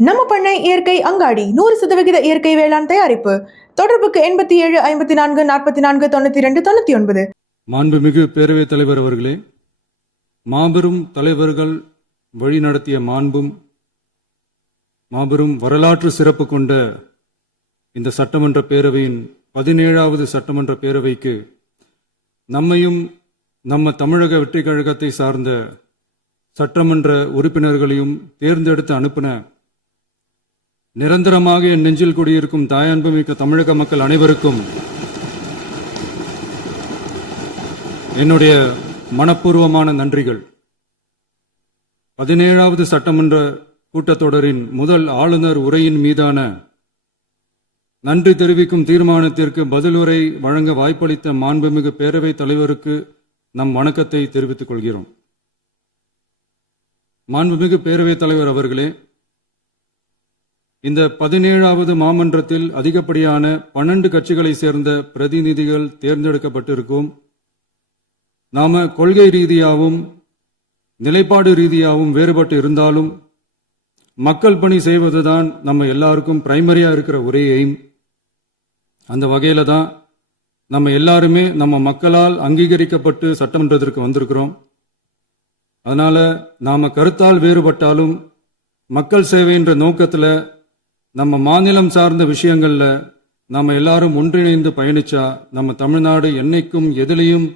நம்ம பண்ணை இயற்கை அங்காடி 100% இயற்கை வேளாண் தயாரிப்பு. தொடர்புக்கு 87 54 44 92 99. மாண்புமிகு பேரவைத் தலைவர் அவர்களே, மாபெரும் தலைவர்கள் வழிநடத்திய மாண்பும் மாபெரும் வரலாற்று சிறப்பு கொண்ட இந்த சட்டமன்ற பேரவையின் 17வது சட்டமன்ற பேரவைக்கு நம்மையும் நம்ம தமிழக வெற்றி கழகத்தை சார்ந்த சட்டமன்ற உறுப்பினர்களையும் தேர்ந்தெடுத்து அனுப்பின நிரந்தரமாக என் நெஞ்சில் குடியிருக்கும் தாயன்புமிக்க தமிழக மக்கள் அனைவருக்கும் என்னுடைய மனப்பூர்வமான நன்றிகள். 17வது சட்டமன்ற கூட்டத்தொடரின் முதல் ஆளுநர் உரையின் மீதான நன்றி தெரிவிக்கும் தீர்மானத்திற்கு பதிலுரை வழங்க வாய்ப்பளித்த மாண்புமிகு பேரவைத் தலைவருக்கு நம் வணக்கத்தை தெரிவித்துக் கொள்கிறோம். மாண்புமிகு பேரவைத் தலைவர் அவர்களே, இந்த 17வது மாமன்றத்தில் அதிகப்படியான 12 கட்சிகளை சேர்ந்த பிரதிநிதிகள் தேர்ந்தெடுக்கப்பட்டிருக்கும். நாம கொள்கை ரீதியாகவும் நிலைப்பாடு ரீதியாகவும் வேறுபட்டு இருந்தாலும் மக்கள் பணி செய்வதுதான் நம்ம எல்லாருக்கும் பிரைமரியா இருக்கிற ஒரே எய்ம். அந்த வகையில தான் நம்ம எல்லாருமே நம்ம மக்களால் அங்கீகரிக்கப்பட்டு சட்டமன்றத்திற்கு வந்திருக்கிறோம். அதனால நாம கருத்தால் வேறுபட்டாலும் மக்கள் சேவை என்ற நோக்கத்தில் நம்ம மாநிலம் சார்ந்த விஷயங்கள்ல நாம எல்லாரும் ஒன்றிணைந்து பயணிச்சா நம்ம தமிழ்நாடு என்னைக்கும் எதிலையும்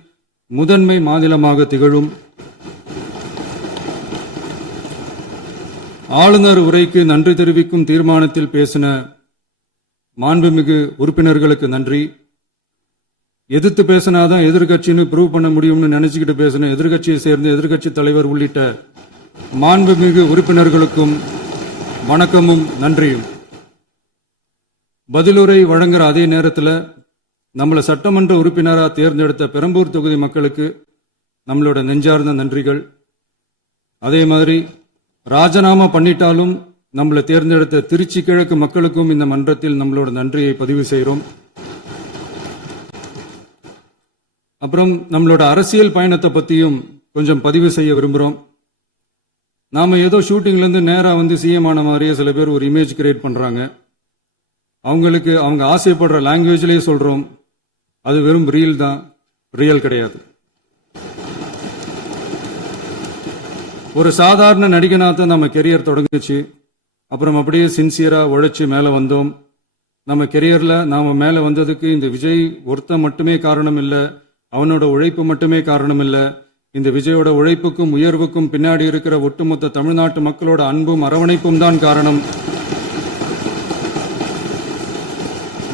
முதன்மை மாநிலமாக திகழும். ஆளுநர் உரைக்கு நன்றி தெரிவிக்கும் தீர்மானத்தில் பேசின மாண்புமிகு உறுப்பினர்களுக்கு நன்றி. எதிர்த்து பேசினாதான் எதிர்கட்சின்னு ப்ரூவ் பண்ண முடியும்னு நினைச்சுக்கிட்டு பேசின எதிர்கட்சியை சேர்ந்த எதிர்கட்சி தலைவர் உள்ளிட்ட மாண்புமிகு உறுப்பினர்களுக்கும் வணக்கமும் நன்றியும். பதிலுரை வழங்குற அதே நேரத்தில் நம்மளை சட்டமன்ற உறுப்பினராக தேர்ந்தெடுத்த பெரம்பூர் தொகுதி மக்களுக்கு நம்மளோட நெஞ்சார்ந்த நன்றிகள். அதே மாதிரி ராஜினாமா பண்ணிட்டாலும் நம்மளை தேர்ந்தெடுத்த திருச்சி கிழக்கு மக்களுக்கும் இந்த மன்றத்தில் நம்மளோட நன்றியை பதிவு செய்கிறோம். அப்புறம் நம்மளோட அரசியல் பயணத்தை பற்றியும் கொஞ்சம் பதிவு செய்ய விரும்புகிறோம். நாம ஏதோ ஷூட்டிங்லேருந்து நேராக வந்து சிஎம் ஆன மாதிரியே சில பேர் ஒரு இமேஜ் கிரியேட் பண்ணுறாங்க. அவங்களுக்கு அவங்க ஆசைப்படுற லாங்குவேஜ்லேயே சொல்கிறோம், அது வெறும் ரீல் தான், ரியல் கிடையாது. ஒரு சாதாரண நடிகனாத்தான் நம்ம கெரியர் தொடங்குச்சு. அப்புறம் அப்படியே சின்சியராக உழைச்சி மேலே வந்தோம். நம்ம கெரியரில் நாம் மேலே வந்ததுக்கு இந்த விஜய் ஒருத்தன் மட்டுமே காரணம் இல்லை, அவனோட உழைப்பு மட்டுமே காரணம் இல்லை. இந்த விஜயோட உழைப்புக்கும் உயர்வுக்கும் பின்னாடி இருக்கிற ஒட்டுமொத்த தமிழ்நாட்டு மக்களோட அன்பும் அரவணைப்பும் தான் காரணம்.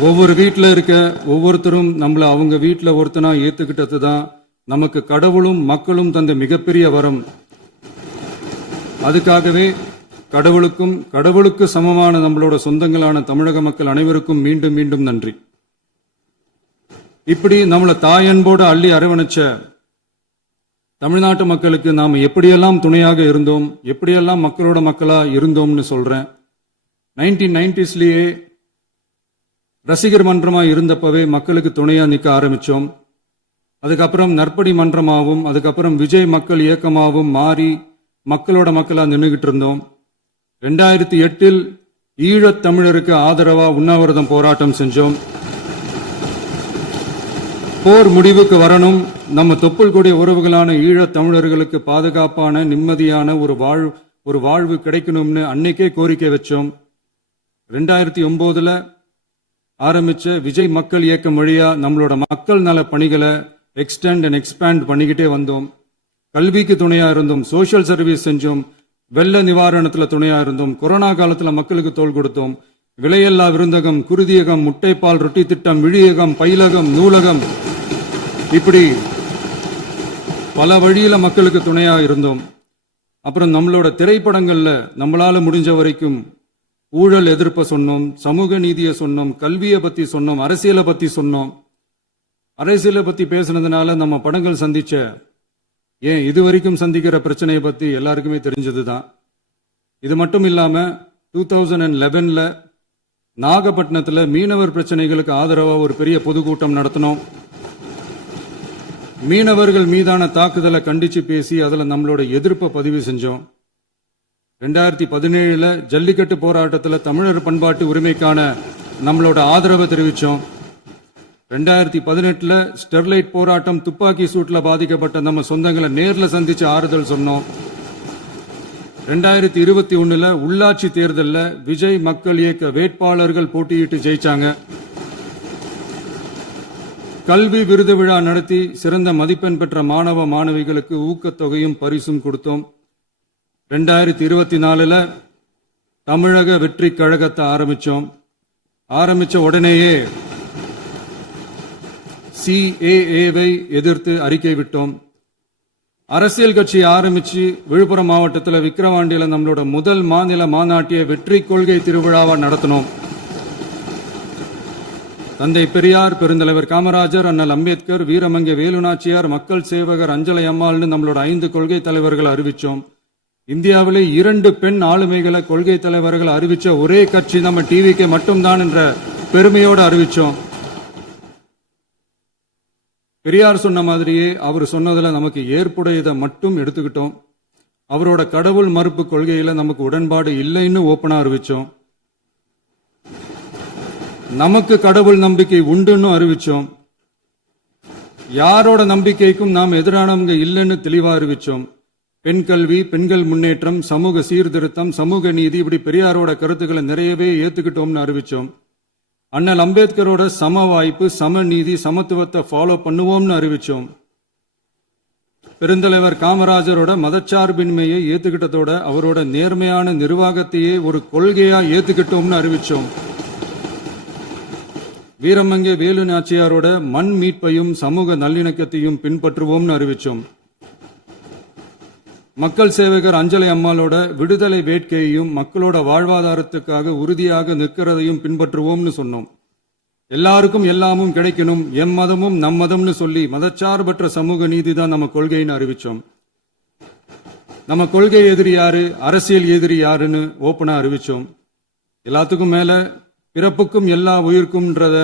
ஒவ்வொரு வீட்டில் இருக்க ஒவ்வொருத்தரும் நம்மளை அவங்க வீட்டில் ஒருத்தனா ஏற்றுக்கிட்டது தான் நமக்கு கடவுளும் மக்களும் தந்த மிகப்பெரிய வரம். அதுக்காகவே கடவுளுக்கு சமமான நம்மளோட சொந்தங்களான தமிழக மக்கள் அனைவருக்கும் மீண்டும் மீண்டும் நன்றி. இப்படி நம்மளை தாயன்போடு அள்ளி அரவணைச்ச தமிழ்நாட்டு மக்களுக்கு நாம் எப்படியெல்லாம் துணையாக இருந்தோம், எப்படியெல்லாம் மக்களோட மக்களா இருந்தோம்னு சொல்றேன். 1990ஸ்லயே ரசிகர் மன்றமா இருந்தப்பவே மக்களுக்கு துணையா நிற்க ஆரம்பிச்சோம். அதுக்கப்புறம் நற்படி மன்றமாகவும் அதுக்கப்புறம் விஜய் மக்கள் இயக்கமாகவும் மாறி மக்களோட மக்களா நின்றுகிட்டு இருந்தோம். 2008 ஈழத் தமிழருக்கு ஆதரவா உண்ணாவிரதம் போராட்டம் செஞ்சோம். போர் முடிவுக்கு வரணும், நம்ம தொப்புள் கூடிய உறவுகளான ஈழத் தமிழர்களுக்கு பாதுகாப்பான நிம்மதியான ஒரு வாழ்வு கிடைக்கணும்னு அன்னைக்கே கோரிக்கை வச்சோம். 2009 ஆரம்பிச்ச விஜய் மக்கள் இயக்கம் வழியா நம்மளோட மக்கள் நல பணிகளை எக்ஸ்டெண்ட் அண்ட் எக்ஸ்பேண்ட் பண்ணிக்கிட்டே வந்தோம். கல்விக்கு துணையா இருந்தோம், சோசியல் சர்வீஸ் செஞ்சோம், வெள்ள நிவாரணத்துல துணையா இருந்தோம், கொரோனா காலத்துல மக்களுக்கு தோள் கொடுத்தோம். விலையில்லா விருந்தகம், குருதியகம், முட்டைப்பால் ரொட்டி திட்டம், விழியகம், பயிலகம், நூலகம், இப்படி பல வழியில மக்களுக்கு துணையா இருந்தோம். அப்புறம் நம்மளோட திரைப்படங்கள்ல நம்மளால முடிஞ்ச வரைக்கும் ஊழல் எதிர்ப்ப சொன்னோம், சமூக நீதியை சொன்னோம், கல்வியை பத்தி சொன்னோம், அரசியலை பத்தி சொன்னோம். அரசியலை பத்தி பேசுனதுனால நம்ம படங்கள் சந்திச்ச இதுவரைக்கும் சந்திக்கிற பிரச்சனையை பத்தி எல்லாருக்குமே தெரிஞ்சதுதான். இது மட்டும் இல்லாம 2011 நாகப்பட்டினத்துல மீனவர் பிரச்சனைகளுக்கு ஆதரவா ஒரு பெரிய பொதுக்கூட்டம் நடத்தினோம். மீனவர்கள் மீதான தாக்குதலை கண்டிச்சு பேசி அதுல நம்மளோட எதிர்ப்பை பதிவு செஞ்சோம். 2017 ஜல்லிக்கட்டு போராட்டத்தில் தமிழர் பண்பாட்டு உரிமைக்கான நம்மளோட ஆதரவை தெரிவித்தோம். 2018 ஸ்டெர்லைட் போராட்டம் துப்பாக்கி சூட்டில் பாதிக்கப்பட்ட நம்ம சொந்தங்களை நேரில் சந்திச்சு ஆறுதல் சொன்னோம். 2021 உள்ளாட்சி தேர்தலில் விஜய் மக்கள் இயக்க வேட்பாளர்கள் போட்டியிட்டு ஜெயிச்சாங்க. கல்வி விருது விழா நடத்தி சிறந்த மதிப்பெண் பெற்ற மாணவ மாணவிகளுக்கு ஊக்கத்தொகையும் பரிசும் கொடுத்தோம். 2024 தமிழக வெற்றி கழகத்தை ஆரம்பிச்ச உடனேயே CAA-வை எதிர்த்து அறிக்கை விட்டோம். அரசியல் கட்சி ஆரம்பிச்சு விழுப்புரம் மாவட்டத்தில் விக்கிரவாண்டியில நம்மளோட முதல் மாநில மாநாட்டிய வெற்றி கொள்கை திருவிழாவை நடத்தினோம். தந்தை பெரியார், பெருந்தலைவர் காமராஜர், அண்ணல் அம்பேத்கர், வீரமங்கை வேலுநாச்சியார், மக்கள் சேவகர் அஞ்சலை அம்மாள்னு நம்மளோட 5 கொள்கை தலைவர்களை அறிவிச்சோம். இந்தியாவிலே 2 பெண் ஆளுமைகளை கொள்கை தலைவர்கள் அறிவிச்ச ஒரே கட்சி நம்ம டிவிக்கு மட்டும்தான் என்ற பெருமையோடு அறிவிச்சோம். பெரியார் சொன்ன மாதிரியே அவர் சொன்னதுல நமக்கு ஏற்புடையதை மட்டும் எடுத்துக்கிட்டோம். அவரோட கடவுள் மறுப்பு கொள்கையில நமக்கு உடன்பாடு இல்லைன்னு ஓப்பனா அறிவிச்சோம். நமக்கு கடவுள் நம்பிக்கை உண்டுன்னு அறிவிச்சோம். யாரோட நம்பிக்கைக்கும் நாம் எதிரானவங்க இல்லைன்னு தெளிவா அறிவிச்சோம். பெண் கல்வி, பெண்கள் முன்னேற்றம், சமூக சீர்திருத்தம், சமூக நீதி, இப்படி பெரியாரோட கருத்துக்களை நிறையவே ஏத்துக்கிட்டோம்னு அறிவிச்சோம். அண்ணல் அம்பேத்கரோட சம வாய்ப்பு, சம நீதி, சமத்துவத்தை ஃபாலோ பண்ணுவோம்னு அறிவிச்சோம். பெருந்தலைவர் காமராஜரோட மதச்சார்பின்மையை ஏத்துக்கிட்டதோட அவரோட நேர்மையான நிர்வாகத்தையே ஒரு கொள்கையா ஏத்துக்கிட்டோம்னு அறிவிச்சோம். வீரமங்கை வேலு நாச்சியாரோட மண் மீட்பையும் சமூக நல்லிணக்கத்தையும் பின்பற்றுவோம்னு அறிவிச்சோம். மக்கள் சேவகர் அஞ்சலை அம்மாளோட விடுதலை வேட்கையையும் மக்களோட வாழ்வாதாரத்துக்காக உறுதியாக நிற்கிறதையும் பின்பற்றுவோம்னு சொன்னோம். எல்லாருக்கும் எல்லாமும் கிடைக்கணும், எம் மதமும் நம் மதம்னு சொல்லி மதச்சார்பற்ற சமூக நீதி தான் நம்ம கொள்கைன்னு அறிவிச்சோம். நம்ம கொள்கை எதிரி யாரு, அரசியல் எதிரி யாருன்னு ஓப்பனா அறிவிச்சோம். எல்லாத்துக்கும் மேல பிறப்புக்கும் எல்லா உயிர்க்கும்ன்றத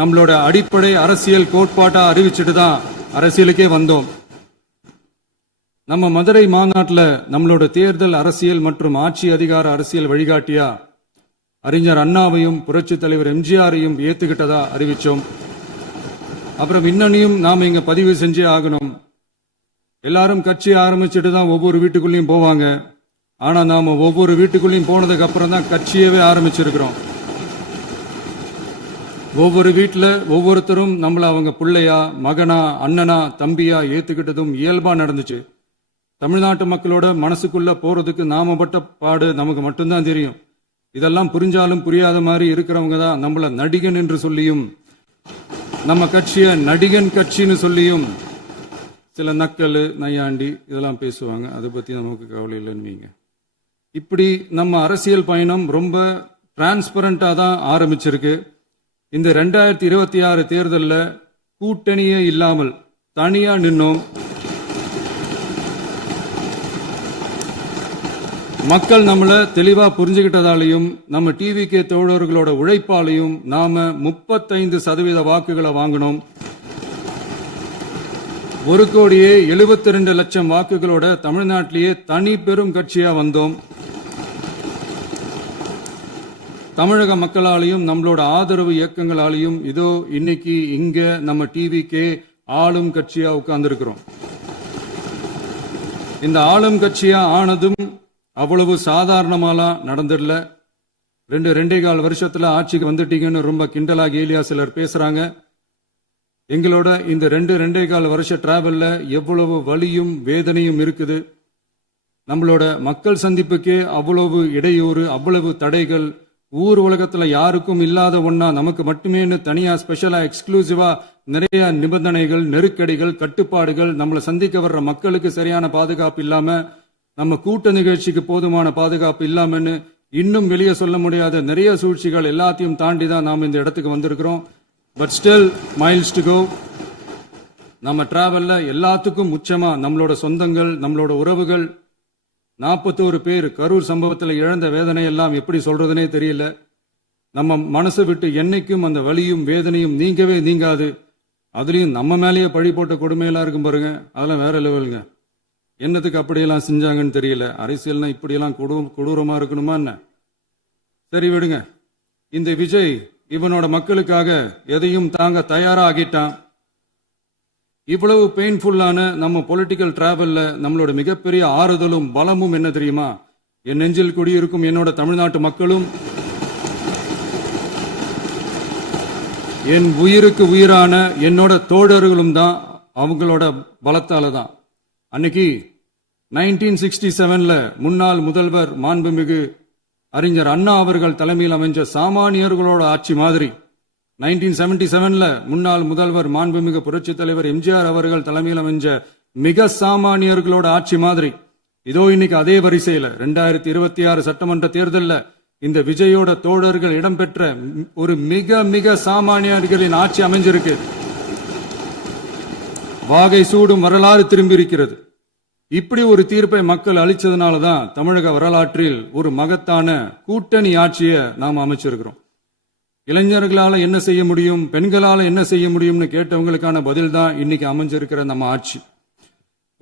நம்மளோட அடிப்படை அரசியல் கோட்பாட்டா அறிவிச்சுட்டு தான் அரசியலுக்கே வந்தோம். நம்ம மதுரை மாநாட்டில் நம்மளோட தேர்தல் அரசியல் மற்றும் ஆட்சி அதிகார அரசியல் வழிகாட்டியா அறிஞர் அண்ணாவையும் புரட்சி தலைவர் எம்ஜிஆரையும் ஏத்துக்கிட்டதா அறிவிச்சோம். அப்புறம் இன்னனையும் நாம இங்க பதிவு செஞ்சே ஆகணும். எல்லாரும் கட்சி ஆரம்பிச்சுட்டு தான் ஒவ்வொரு வீட்டுக்குள்ளேயும் போவாங்க. ஆனா நாம ஒவ்வொரு வீட்டுக்குள்ளேயும் போனதுக்கு அப்புறம் தான் கட்சியவே ஆரம்பிச்சிருக்கிறோம். ஒவ்வொரு வீட்டில் ஒவ்வொருத்தரும் நம்மள அவங்க பிள்ளையா, மகனா, அண்ணனா, தம்பியா ஏத்துக்கிட்டதும் இயல்பா நடந்துச்சு. தமிழ்நாட்டு மக்களோட மனசுக்குள்ள போறதுக்கு நாம பட்ட பாடு நமக்கு மட்டும்தான் தெரியும். இதெல்லாம் புரிஞ்சாலும் புரியாத மாதிரி இருக்கிறவங்க தான் நம்மள நடிகன் என்று சொல்லியும் நம்ம கட்சிய நடிகன் கட்சின்னு சொல்லியும் சில நக்கல், நையாண்டி இதெல்லாம் பேசுவாங்க. அதை பத்தி நமக்கு கவலை இல்லைன்னு. இப்படி நம்ம அரசியல் பயணம் ரொம்ப டிரான்ஸ்பரண்டா தான் ஆரம்பிச்சிருக்கு. இந்த 2026 தேர்தலில் கூட்டணியே இல்லாமல் தனியா நின்னோம். மக்கள் நம்மள தெளிவா புரிஞ்சுக்கிட்டதாலையும் நம்ம டிவிகே தோழர்களோட உழைப்பாலையும் நாம 35% வாக்குகளை வாங்கினோம். 1,72,00,000 வாக்குகளோட தமிழ்நாட்டிலேயே தனி பெரும் கட்சியா வந்தோம். தமிழக மக்களாலையும் நம்மளோட ஆதரவு இயக்கங்களாலையும் இதோ இன்னைக்கு இங்க நம்ம டிவிகே ஆளும் கட்சியா உட்கார்ந்துருக்கிறோம். இந்த ஆளும் கட்சியா ஆனதும் அவ்வளவு சாதாரணமாலாம் நடந்துடல. 2.25 வருஷத்துல ஆட்சிக்கு வந்துட்டீங்கன்னு ரொம்ப கிண்டலா கேலியா சிலர் பேசுறாங்க. எங்களோட இந்த 2.25 வருஷ டிராவல்ல எவ்வளவு வலியும் வேதனையும் இருக்குது. நம்மளோட மக்கள் சந்திப்புக்கே அவ்வளவு இடையூறு, அவ்வளவு தடைகள், ஊர் உலகத்துல யாருக்கும் இல்லாத ஒன்னா நமக்கு மட்டுமேன்னு தனியா ஸ்பெஷலா எக்ஸ்க்ளூசிவா நிறைய நிபந்தனைகள், நெருக்கடிகள், கட்டுப்பாடுகள், நம்மளை சந்திக்க வர்ற மக்களுக்கு சரியான பாதுகாப்பு இல்லாம, நம்ம கூட்ட நிகழ்ச்சிக்கு போதுமான பாதுகாப்பு இல்லாமன்னு இன்னும் வெளியே சொல்ல முடியாத நிறைய சூழ்ச்சிகள் எல்லாத்தையும் தாண்டி தான் நாம் இந்த இடத்துக்கு வந்திருக்கிறோம். But still miles to go. நம்ம டிராவல்ல எல்லாத்துக்கும் உச்சமா நம்மளோட சொந்தங்கள், நம்மளோட உறவுகள், 41 பேர் கரூர் சம்பவத்தில் இழந்த வேதனை எல்லாம் எப்படி சொல்றதுனே தெரியல. நம்ம மனசை விட்டு என்னைக்கும் அந்த வலியும் வேதனையும் நீங்கவே நீங்காது. அதுலயும் நம்ம மேலேயே பழி போட்ட கொடுமையெல்லாம் இருக்கும் பாருங்க, அதெல்லாம் வேற லெவலுங்க. என்னத்துக்கு அப்படியெல்லாம் செஞ்சாங்கன்னு தெரியல. அரசியல்னா இப்படியெல்லாம் கொடூரமா இருக்கணுமா என்ன? சரி விடுங்க. இந்த விஜய் இவனோட மக்களுக்காக எதையும் தாங்க தயாராகிட்டான். இவ்வளவு பெயின்ஃபுல்லான நம்ம பொலிட்டிக்கல் டிராவல்ல நம்மளோட மிகப்பெரிய ஆறுதலும் பலமும் என்ன தெரியுமா? என் நெஞ்சில் குடியிருக்கும் என்னோட தமிழ்நாட்டு மக்களும் என் உயிருக்கு உயிரான என்னோட தோழர்களும் தான். அவங்களோட பலத்தால தான். அன்னைக்கு 1967ல முன்னாள் முதல்வர் மாண்புமிகு அறிஞர் அண்ணா அவர்கள் தலைமையில் அமைஞ்ச சாமானியர்களோட ஆட்சி மாதிரி 1977ல முன்னாள் முதல்வர் மாண்புமிகு புரட்சி தலைவர் எம்ஜிஆர் அவர்கள் தலைமையில் அமைஞ்ச மிக சாமானியர்களோட ஆட்சி மாதிரி இதோ இன்னைக்கு அதே வரிசையில 2026 சட்டமன்ற தேர்தலில் இந்த விஜயோட தோழர்கள் இடம்பெற்ற ஒரு மிக மிக சாமானியர்களின் ஆட்சி அமைஞ்சிருக்கு. வாகை சூடும் வரலாறு திரும்பி இருக்கிறது. இப்படி ஒரு தீர்ப்பை மக்கள் அளிச்சதுனாலதான் தமிழக வரலாற்றில் ஒரு மகத்தான கூட்டணி ஆட்சியை நாம் அமைச்சிருக்கிறோம். இளைஞர்களால என்ன செய்ய முடியும், பெண்களால என்ன செய்ய முடியும்னு கேட்டவங்களுக்கான பதில் தான் இன்னைக்கு அமைஞ்சிருக்கிற நம்ம ஆட்சி.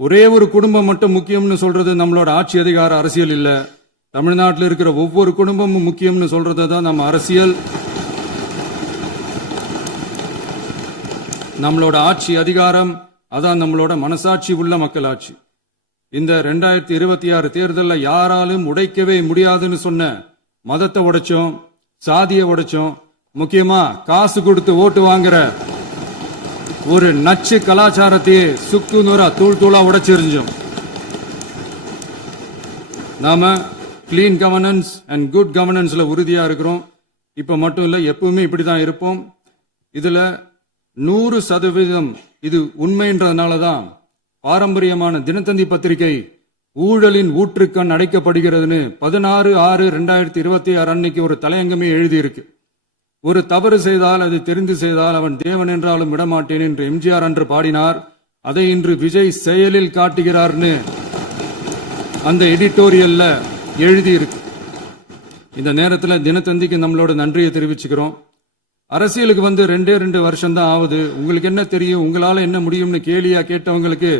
ஒரே ஒரு குடும்பம் மட்டும் முக்கியம்னு சொல்றது நம்மளோட ஆட்சி அதிகார அரசியல் இல்ல. தமிழ்நாட்டில் இருக்கிற ஒவ்வொரு குடும்பமும் முக்கியம்னு சொல்றது தான் நம்ம அரசியல். நம்மளோட ஆட்சி அதிகாரம் அதான் நம்மளோட மனசாட்சி உள்ள மக்களாட்சி. இந்த 2026 தேர்தலில் யாராலும் உடைக்கவே முடியாதுன்னு சொன்ன மதத்தை உடைச்சோம், சாதியை உடைச்சோம், முக்கியமா காசு கொடுத்து ஓட்டு வாங்குற ஒரு நச்சு கலாச்சாரத்தையே சுக்கு நூறா தூள் தூளா உடைச்சிருந்தோம். நாம கிளீன் கவர்னன்ஸ் அண்ட் குட் கவர்னன்ஸ்ல உறுதியா இருக்கிறோம். இப்ப மட்டும் இல்ல, எப்பவுமே இப்படிதான் இருப்போம். இதுல 100% இது உண்மைன்றதுனாலதான் பாரம்பரியமான தினத்தந்தி பத்திரிகை ஊழலின் ஊற்றுக்கண் அடைக்கப்படுகிறதுன்னு 16/6/2026 அன்னைக்கு ஒரு தலையங்கமே எழுதியிருக்கு. ஒரு தவறு செய்தால் அது தெரிந்து செய்தால் அவன் தேவன் என்றாலும் விடமாட்டேன் என்று எம்ஜிஆர் அன்று பாடினார். அதை இன்று விஜய் செயலில் காட்டுகிறார்னு அந்த எடிட்டோரியல்ல எழுதியிருக்கு. இந்த நேரத்தில் தினத்தந்திக்கு நம்மளோட நன்றியை தெரிவிச்சுக்கிறோம். அரசியலுக்கு வந்து 2 வருஷம் தான் ஆகுது. உங்களுக்கு என்ன தெரியும், உங்களால என்ன முடியும்னு கேலியா கேட்டவங்களுக்கு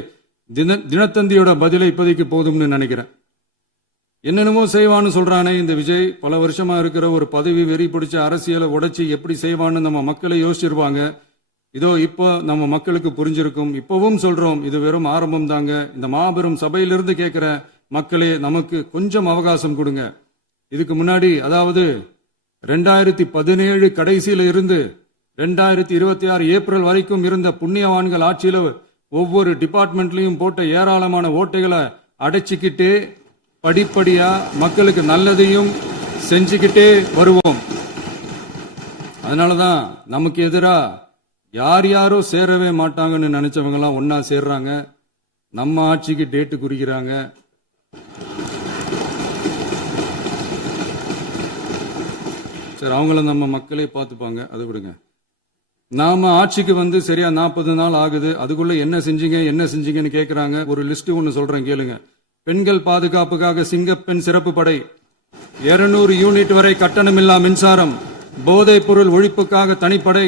தினத்தந்தியோட பதிலை இப்போதைக்கு போதும்னு நினைக்கிறேன். என்னென்னமோ செய்வான்னு சொல்றானே இந்த விஜய், பல வருஷமா இருக்கிற ஒரு பதவி வெறி பிடிச்ச அரசியலை உடைச்சி எப்படி செய்வான்னு நம்ம மக்களை யோசிச்சிருவாங்க. இதோ இப்போ நம்ம மக்களுக்கு புரிஞ்சிருக்கும். இப்பவும் சொல்றோம், இது வெறும் ஆரம்பம் தாங்க. இந்த மாபெரும் சபையிலிருந்து கேட்கிற மக்களே, நமக்கு கொஞ்சம் அவகாசம் கொடுங்க. இதுக்கு முன்னாடி, அதாவது 2017 கடைசியில இருந்து 2026 ஏப்ரல் வரைக்கும் இருந்த புண்ணியவான்கள் ஆட்சியில ஒவ்வொரு டிபார்ட்மெண்ட்லயும் போட்ட ஏராளமான ஓட்டைகளை அடைச்சிக்கிட்டே படிப்படியா மக்களுக்கு நல்லதையும் செஞ்சுக்கிட்டே வருவோம். அதனாலதான் நமக்கு எதிரா யார் யாரோ சேரவே மாட்டாங்கன்னு நினைச்சவங்க எல்லாம் ஒன்னா சேர்றாங்க. நம்ம ஆட்சிக்கு டேட்டு குறிக்கிறாங்க. சரி, அவங்கள நம்ம மக்களே பார்த்துப்பாங்க, அதை விடுங்க. நாம ஆட்சிக்கு வந்து சரியா 40 நாள் ஆகுது. அதுக்குள்ள என்ன செஞ்சீங்கன்னு கேட்கிறாங்க. ஒரு லிஸ்ட் ஒன்னு சொல்றேன் கேளுங்க. பெண்கள் பாதுகாப்புக்காக சிங்கப்பெண் சிறப்பு படை, 200 யூனிட் வரை கட்டணமில்லா மின்சாரம், போதைப் பொருள் ஒழிப்புக்காக தனிப்படை,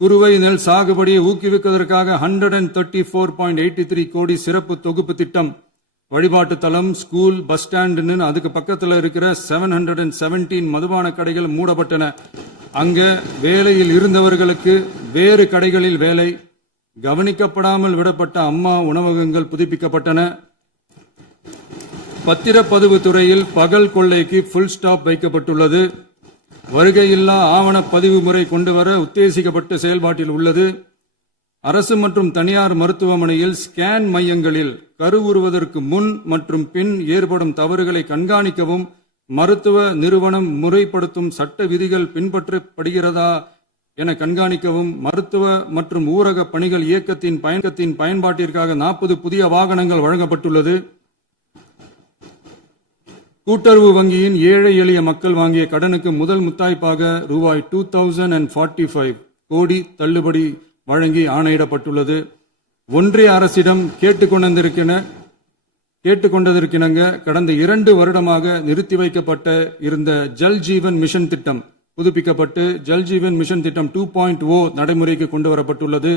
குறுவை நெல் சாகுபடியை ஊக்குவிப்பதற்காக 134.83 கோடி சிறப்பு தொகுப்பு திட்டம், வழிபாட்டு தலம், ஸ்கூல், பஸ் ஸ்டாண்டுன்னு அதுக்கு பக்கத்தில் இருக்கிற 717 மதுபான கடைகள் மூடப்பட்டன. அங்க வேலையில் இருந்தவர்களுக்கு வேறு கடைகளில் வேலை, கவனிக்கப்படாமல் விடப்பட்ட அம்மா உணவகங்கள் புதுப்பிக்கப்பட்டன. பத்திரப்பதிவு துறையில் பகல் கொள்ளைக்கு ஃபுல் ஸ்டாப் வைக்கப்பட்டுள்ளது. வருகையில்லா ஆவண பதிவு முறை கொண்டுவர உத்தேசிக்கப்பட்ட செயல்பாட்டில் உள்ளது. அரசு மற்றும் தனியார் மருத்துவமனையில் ஸ்கேன் மையங்களில் கருவுறுவதற்கு முன் மற்றும் பின் ஏற்படும் தவறுகளை கண்காணிக்கவும், மருத்துவ நிறுவனம் முறைப்படுத்தும் சட்ட விதிகள் பின்பற்றப்படுகிறதா என கண்காணிக்கவும், மருத்துவ மற்றும் ஊரக பணிகள் இயக்கத்தின் பயன்பாட்டிற்காக 40 புதிய வாகனங்கள் வழங்கப்பட்டுள்ளது. கூட்டுறவு வங்கியின் ஏழை எளிய மக்கள் வாங்கிய கடனுக்கு முதல் முத்தாய்ப்பாக ரூபாய் 2045 கோடி தள்ளுபடி வழங்கி ஆணையிடப்பட்டுள்ளது. ஒன்றிய அரசிடம் கேட்டுக்கொண்டதற்கிணங்க கடந்த 2 வருடமாக நிறுத்தி வைக்கப்பட்ட இருந்த ஜல் ஜீவன் மிஷன் திட்டம் புதுப்பிக்கப்பட்டு ஜல் ஜீவன் மிஷன் திட்டம் 2.0 நடைமுறைக்கு கொண்டு வரப்பட்டுள்ளது.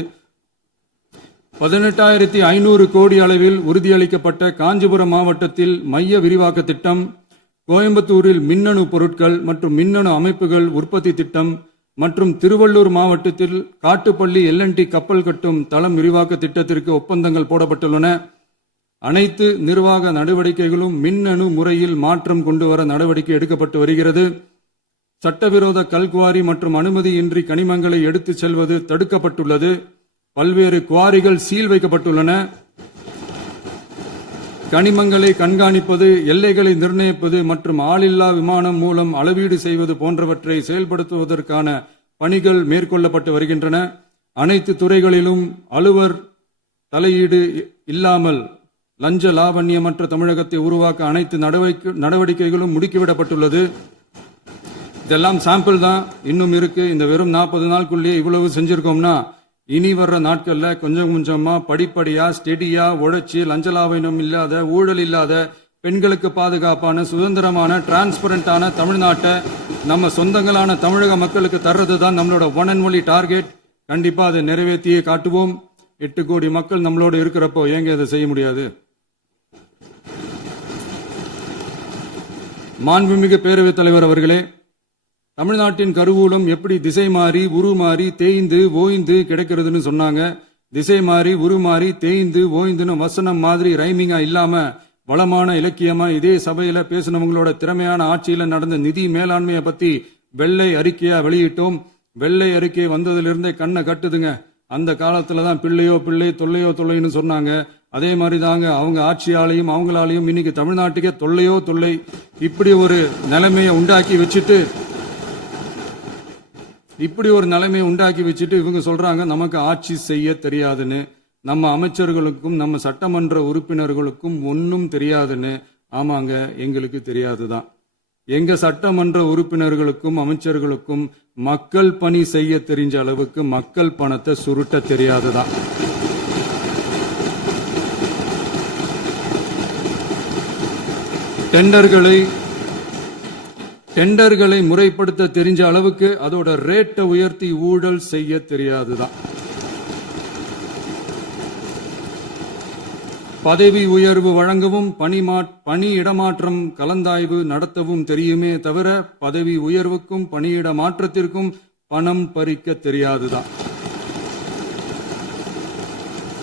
18,500 கோடி அளவில் உறுதியளிக்கப்பட்ட காஞ்சிபுரம் மாவட்டத்தில் மைய விரிவாக்க திட்டம், கோயம்புத்தூரில் மின்னணு பொருட்கள் மற்றும் மின்னணு அமைப்புகள் உற்பத்தி திட்டம் மற்றும் திருவள்ளூர் மாவட்டத்தில் காட்டுப்பள்ளி LNT கப்பல் கட்டும் தளம் விரிவாக்க திட்டத்திற்கு ஒப்பந்தங்கள் போடப்பட்டுள்ளன. அனைத்து நிர்வாக நடவடிக்கைகளும் மின்னணு முறையில் மாற்றம் கொண்டுவர நடவடிக்கை எடுக்கப்பட்டு வருகிறது. சட்டவிரோத கல்குவாரி மற்றும் அனுமதியின்றி கனிமங்களை எடுத்துச் செல்வது தடுக்கப்பட்டுள்ளது. பல்வேறு குவாரிகள் சீல் வைக்கப்பட்டுள்ளன. கனிமங்களை கண்காணிப்பது, எல்லைகளை நிர்ணயிப்பது மற்றும் ஆளில்லா விமானம் மூலம் அளவீடு செய்வது போன்றவற்றை செயல்படுத்துவதற்கான பணிகள் மேற்கொள்ளப்பட்டு வருகின்றன. அனைத்து துறைகளிலும் அலுவலர் தலையீடு இல்லாமல் லஞ்ச லாவண்யமற்ற தமிழகத்தை உருவாக்க அனைத்து நடவடிக்கைகளும் முடுக்கிவிடப்பட்டுள்ளது. இதெல்லாம் சாம்பிள் தான், இன்னும் இருக்கு. இந்த வெறும் 40 நாளுக்குள்ளேயே இவ்வளவு செஞ்சிருக்கோம்னா இனி வர்ற நாட்கள்ல கொஞ்சம் கொஞ்சமா படிப்படியா ஸ்டெடியா உழைச்சி லஞ்சலாவணம் இல்லாத, ஊழல் இல்லாத, பெண்களுக்கு பாதுகாப்பான, சுதந்திரமான, டிரான்ஸ்பரண்டான தமிழ்நாட்டை நம்ம சொந்தங்களான தமிழக மக்களுக்கு தர்றது தான் நம்மளோட ஒன் அண்ட் ஒன்லி டார்கெட். கண்டிப்பா அதை நிறைவேற்றியே காட்டுவோம். 8 கோடி மக்கள் நம்மளோட இருக்கிறப்போ ஏங்க இதை செய்ய முடியாது? மாண்புமிகு பேரவைத் தலைவர் அவர்களே, தமிழ்நாட்டின் கருவூலம் எப்படி திசை மாறி உருமாறி தேய்ந்து ஓய்ந்து கிடைக்கிறதுன்னு சொன்னாங்க. திசை மாறி உருமாறி தேய்ந்து ஓய்ந்துன்னு வசனம் மாதிரி ரைமிங்கா இல்லாம வளமான இலக்கியமா இதே சபையில பேசினவங்களோட திறமையான ஆட்சியில நடந்த நிதி மேலாண்மையை பத்தி வெள்ளை அறிக்கையா வெளியிட்டோம். வெள்ளை அறிக்கை வந்ததிலிருந்தே கண்ணை கட்டுதுங்க. அந்த காலத்துலதான் பிள்ளையோ பிள்ளை, தொல்லையோ தொல்லைன்னு சொன்னாங்க. அதே மாதிரி தாங்க அவங்க ஆட்சியாலையும் அவங்களாலையும் இன்னைக்கு தமிழ்நாட்டுக்கே தொல்லையோ தொல்லை. இப்படி ஒரு நிலைமையை உண்டாக்கி வச்சுட்டு இவங்க சொல்றாங்க நமக்கு ஆட்சி செய்ய தெரியாதுன்னு. நம்ம அமைச்சர்களுக்கும் நம்ம சட்டமன்ற உறுப்பினர்களுக்கும் ஒன்னும் தெரியாதுன்னு. ஆமாங்க, எங்களுக்கு தெரியாதுதான். எங்க சட்டமன்ற உறுப்பினர்களுக்கும் அமைச்சர்களுக்கும் மக்கள் பணி செய்ய தெரிஞ்ச அளவுக்கு மக்கள் பணத்தை சுருட்ட தெரியாதுதான். டெண்டர்களை முறைப்படுத்த தெரிஞ்ச அளவுக்கு அதோட ரேட்டை உயர்த்தி ஊழல் செய்ய தெரியாதுதான். பதவி உயர்வு வழங்கவும் பணி இடமாற்றம் கலந்தாய்வு நடத்தவும் தெரியுமே தவிர பதவி உயர்வுக்கும் பணியிட மாற்றத்திற்கும் பணம் பறிக்க தெரியாதுதான்.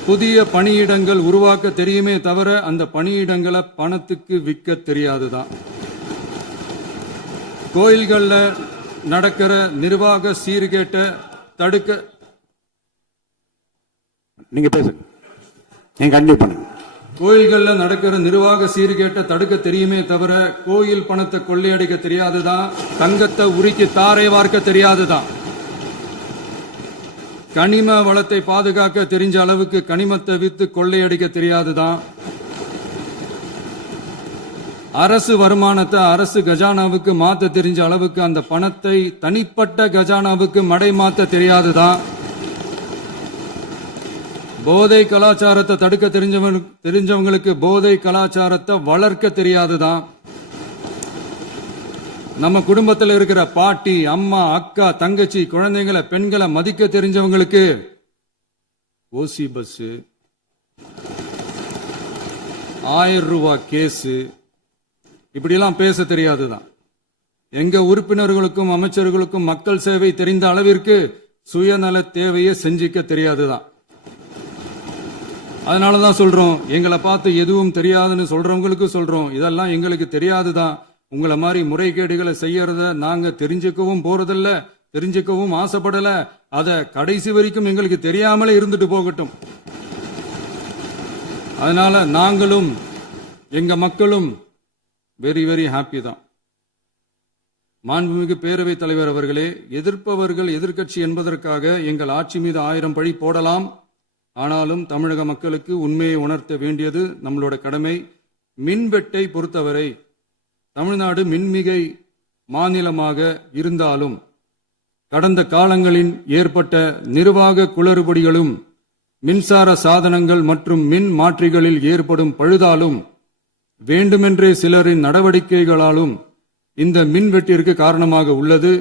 புதிய பணியிடங்கள் உருவாக்க தெரியுமே தவிர அந்த பணியிடங்களை பணத்துக்கு விற்க தெரியாதுதான். கோயில்கள்ல நடக்கிற நிர்வாக சீர்கேட்டை தடுக்க நீங்க பேசுங்க, நீங்க கண்டிப்பா பண்ணுங்க. கோயில்கள்ல நடக்கிற நிர்வாக சீர்கேட்டை தடுக்க தெரியுமே தவிர கோயில் பணத்தை கொள்ளையடிக்க தெரியாதுதான். தங்கத்தை உருக்கி தாரை வார்க்க தெரியாதுதான். கனிம வளத்தை பாதுகாக்க தெரிஞ்ச அளவுக்கு கனிமத்தை வித்து கொள்ளையடிக்க தெரியாதுதான். அரசு வருமானத்தை அரசு கஜானாவுக்கு மாத்த தெரிஞ்ச அளவுக்கு அந்த பணத்தை தனிப்பட்ட கஜானாவுக்கு மடை மாத்த தெரியாதுதான். போதை கலாச்சாரத்தை தடுக்க தெரிஞ்சவங்களுக்கு போதை கலாச்சாரத்தை வளர்க்க தெரியாதுதான். நம்ம குடும்பத்தில் இருக்கிற பாட்டி, அம்மா, அக்கா, தங்கச்சி, குழந்தைங்களை, பெண்களை மதிக்க தெரிஞ்சவங்களுக்கு ஓசி பஸ், 1000 ரூபாய் கேஸ், இப்படிலாம் பேச தெரியாதுதான். எங்க உறுப்பினர்களுக்கும் அமைச்சர்களுக்கும் மக்கள் சேவை தெரிந்த அளவிற்கு சுயநல தேவையை செஞ்சிக்க தெரியாதுதான். அதனாலதான் சொல்றோம், எங்களை பார்த்து எதுவும் தெரியாதுன்னு சொல்றவங்களுக்கு சொல்றோம், இதெல்லாம் எங்களுக்கு தெரியாதுதான். உங்களை மாதிரி முறைகேடுகளை செய்யறத நாங்க தெரிஞ்சுக்கவும் போறதில்ல, தெரிஞ்சுக்கவும் ஆசைப்படல. அத கடைசி வரைக்கும் எங்களுக்கு தெரியாமலே இருந்துட்டு போகட்டும். அதனால நாங்களும் எங்க மக்களும் வெரி வெரி ஹாப்பி தான். மாண்புமிகு பேரவைத் தலைவர் அவர்களே, எதிர்ப்பவர்கள் எதிர்க்கட்சி என்பதற்காக எங்கள் ஆட்சி மீது 1000 பழி போடலாம். ஆனாலும் தமிழக மக்களுக்கு உண்மையை உணர்த்த வேண்டியது நம்மளோட கடமை. மின்வெட்டை பொறுத்தவரை தமிழ்நாடு மின்மிகை மாநிலமாக இருந்தாலும் கடந்த காலங்களில் ஏற்பட்ட நிர்வாக குளறுபடிகளும் மின்சார சாதனங்கள் மற்றும் மின் மாற்றிகளில் ஏற்படும் பழுதாலும் வேண்டுமென்றே சிலரின் நடவடிக்கைகளாலும் இந்த மின்வெட்டிற்கு காரணமாக உள்ளது.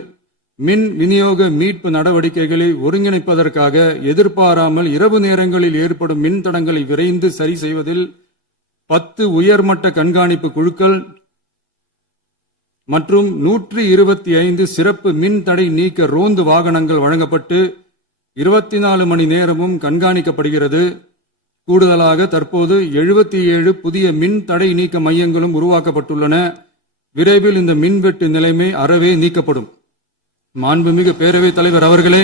மின் விநியோக மீட்பு நடவடிக்கைகளை ஒருங்கிணைப்பதற்காக எதிர்பாராமல் இரவு நேரங்களில் ஏற்படும் மின் தடங்களை விரைந்து சரி செய்வதில் 10 உயர்மட்ட கண்காணிப்பு குழுக்கள் மற்றும் 125 சிறப்பு மின் தடை நீக்க ரோந்து வாகனங்கள் வழங்கப்பட்டு 24 மணி நேரமும் கண்காணிக்கப்படுகிறது. கூடுதலாக தற்போது 77 புதிய மின் தடை நீக்க மையங்களும் உருவாக்கப்பட்டுள்ளன. விரைவில் இந்த மின்வெட்டு நிலைமை அறவே நீக்கப்படும். மாண்புமிகு பேரவைத் தலைவர் அவர்களே,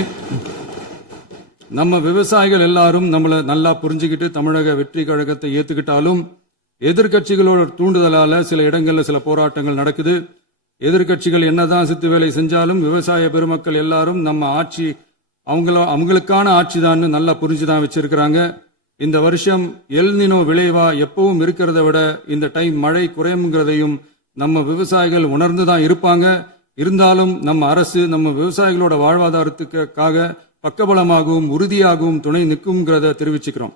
நம்ம விவசாயிகள் எல்லாரும் நம்மள நல்லா புரிஞ்சுக்கிட்டு தமிழக வெற்றி கழகத்தை ஏத்துக்கிட்டாலும் எதிர்க்கட்சிகளோட தூண்டுதலால சில இடங்கள்ல சில போராட்டங்கள் நடக்குது. எதிர்க்கட்சிகள் என்னதான் சித்து வேலை செஞ்சாலும் விவசாய பெருமக்கள் எல்லாரும் நம்ம ஆட்சி அவங்களுக்கான ஆட்சி தான் நல்லா புரிஞ்சுதான் வச்சிருக்கிறாங்க. இந்த வருஷம் எல்னினோ விளைவா எப்பவும் இருக்கிறத விட இந்த டைம் மழை குறையுங்கிறதையும் நம்ம விவசாயிகள் உணர்ந்துதான் இருப்பாங்க. இருந்தாலும் நம்ம அரசு நம்ம விவசாயிகளோட வாழ்வாதாரத்துக்காக பக்கபலமாகவும் உறுதியாகவும் துணை நிற்கும்ங்கிறத தெரிவிச்சுக்கிறோம்.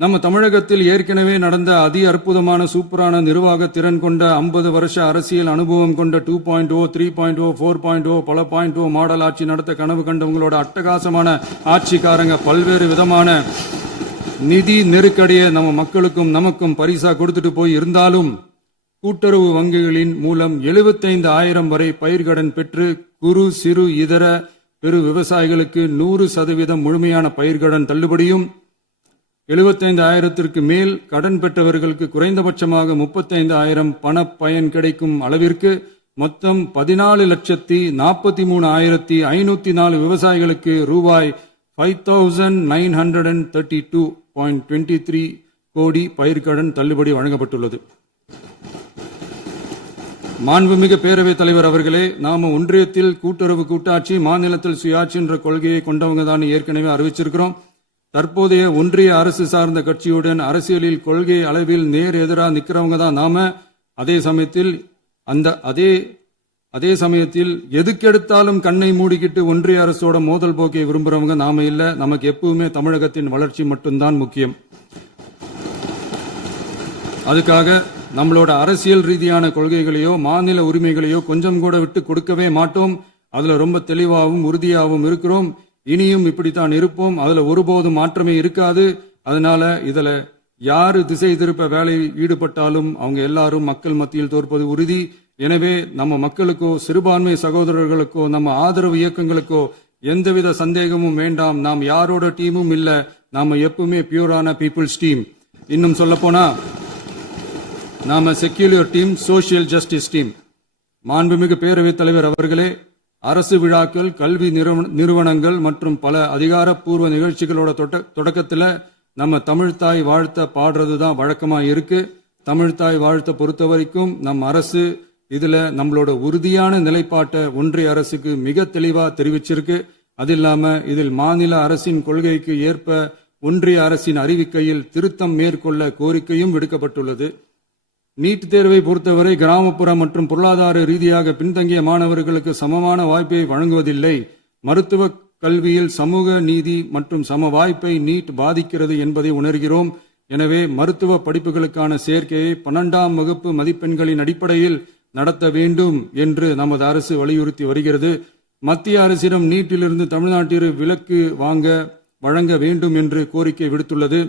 நம்ம தமிழகத்தில் ஏற்கனவே நடந்த அதி அற்புதமான சூப்பரான நிர்வாக திறன் கொண்ட 50 வருஷ அரசியல் அனுபவம் கொண்ட 2.0, 3.0, 4.0 பல 0.0 மாடல் ஆட்சி நடத்த கனவு கண்டவங்களோட அட்டகாசமான ஆட்சிக்காரங்க பல்வேறு விதமான நிதி நெருக்கடியை நம்ம மக்களுக்கும் நமக்கும் பரிசா கொடுத்துட்டு போய் இருந்தாலும் கூட்டுறவு வங்கிகளின் மூலம் 75,000 வரை பயிர்கடன் பெற்று குறு சிறு இதர பெரு விவசாயிகளுக்கு 100% முழுமையான பயிர்கடன் தள்ளுபடியும் 75,000க்கு மேல் கடன் பெற்றவர்களுக்கு குறைந்தபட்சமாக 35,000 பண பயன் கிடைக்கும் அளவிற்கு மொத்தம் 14,43,504 விவசாயிகளுக்கு ரூபாய் 5,932.23 கோடி பயிர்கடன் தள்ளுபடி வழங்கப்பட்டுள்ளது. மாண்புமிகு பேரவைத் தலைவர் அவர்களே, நாம ஒன்றியத்தில் கூட்டுறவு கூட்டாட்சி, மாநிலத்தில் சுயாட்சி என்ற கொள்கையை கொண்டவங்க தான் ஏற்கனவே அறிவிச்சிருக்கிறோம். தற்போதைய ஒன்றிய அரசு சார்ந்த கட்சியுடன் அரசியலில் கொள்கை அளவில் நேர் எதிராக நிக்கிறவங்க தான் நாம. அதே சமயத்தில் எதுக்கெடுத்தாலும் கண்ணை மூடிக்கிட்டு ஒன்றிய அரசோட மோதல் போக்கை விரும்புறவங்க நாம இல்ல. நமக்கு எப்பவுமே தமிழகத்தின் வளர்ச்சி மட்டும்தான் முக்கியம். அதுக்காக நம்மளோட அரசியல் ரீதியான கொள்கைகளையோ மாநில உரிமைகளையோ கொஞ்சம் கூட விட்டு கொடுக்கவே மாட்டோம். அதுல ரொம்ப தெளிவாகவும் உறுதியாகவும் இருக்கிறோம். இனியும் இப்படித்தான் இருப்போம். அதுல ஒருபோதும் மாற்றமே இருக்காது. அதனால இதுல யாரு திசை திருப்ப வேலையில் ஈடுபட்டாலும் அவங்க எல்லாரும் மக்கள் மத்தியில் தோற்பது உறுதி. எனவே நம்ம மக்களுக்கோ சிறுபான்மை சகோதரர்களுக்கோ நம்ம ஆதரவு இயக்கங்களுக்கோ எந்தவித சந்தேகமும் வேண்டாம். நாம் யாரோட டீமும் இல்ல. நாம எப்பவுமே பியூரான பீப்புள்ஸ் டீம். இன்னும் சொல்ல போனா நாம secular team, social justice team. மாண்புமிகு பேரவைத் தலைவர் அவர்களே, அரசு விழாக்கள், கல்வி நிறுவனங்கள் மற்றும் பல அதிகாரப்பூர்வ நிகழ்ச்சிகளோட தொடக்கத்துல நம்ம தமிழ்தாய் வாழ்த்த பாடுறதுதான் வழக்கமா இருக்கு. தமிழ்தாய் வாழ்த்த பொறுத்த வரைக்கும் நம் அரசு இதுல நம்மளோட உறுதியான நிலைப்பாட்டை ஒன்றிய அரசுக்கு மிக தெளிவா தெரிவிச்சிருக்கு. அது இல்லாம இதில் மாநில அரசின் கொள்கைக்கு ஏற்ப ஒன்றிய அரசின் அறிவிக்கையில் திருத்தம் மேற்கொள்ள கோரிக்கையும் விடுக்கப்பட்டுள்ளது. நீட் தேர்வை பொறுத்தவரை கிராமப்புற மற்றும் பொருளாதார ரீதியாக பின்தங்கிய மாணவர்களுக்கு சமமான வாய்ப்பை வழங்குவதில்லை. மருத்துவ கல்வியில் சமூக நீதி மற்றும் சம வாய்ப்பை நீட் பாதிக்கிறது என்பதை உணர்கிறோம். எனவே மருத்துவ படிப்புகளுக்கான சேர்க்கையை 12ஆம் வகுப்பு மதிப்பெண்களின் அடிப்படையில் நடத்த வேண்டும் என்று நமது அரசு வலியுறுத்தி வருகிறது. மத்திய அரசிடம் நீட்டிலிருந்து தமிழ்நாட்டிற்கு விலக்கு வழங்க வேண்டும் என்று கோரிக்கை விடுத்துள்ளது.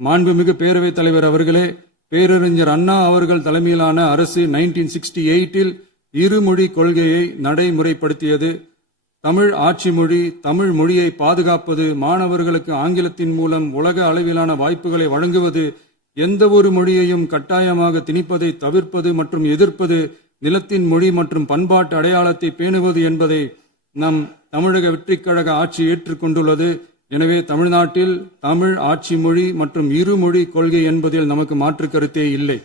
மாண்புமிகு பேரவைத் தலைவர் அவர்களே, பேரறிஞர் அண்ணா அவர்கள் தலைமையிலான அரசு 1968 இருமொழி கொள்கையை நடைமுறைப்படுத்தியது. தமிழ் ஆட்சி மொழி, தமிழ் மொழியை பாதுகாப்பது, மாணவர்களுக்கு ஆங்கிலத்தின் மூலம் உலக அளவிலான வாய்ப்புகளை வழங்குவது, எந்த ஒரு மொழியையும் கட்டாயமாக திணிப்பதை தவிர்ப்பது மற்றும் எதிர்ப்பது, நிலத்தின் மொழி மற்றும் பண்பாட்டு அடையாளத்தை பேணுவது என்பதை நம் தமிழக வெற்றிக் கழக ஆட்சி ஏற்றுக்கொண்டுள்ளது. எனவே தமிழ்நாட்டில் தமிழ் ஆட்சி மொழி மற்றும் இருமொழி கொள்கை என்பதில் நமக்கு மாற்று கருத்தே இல்லை.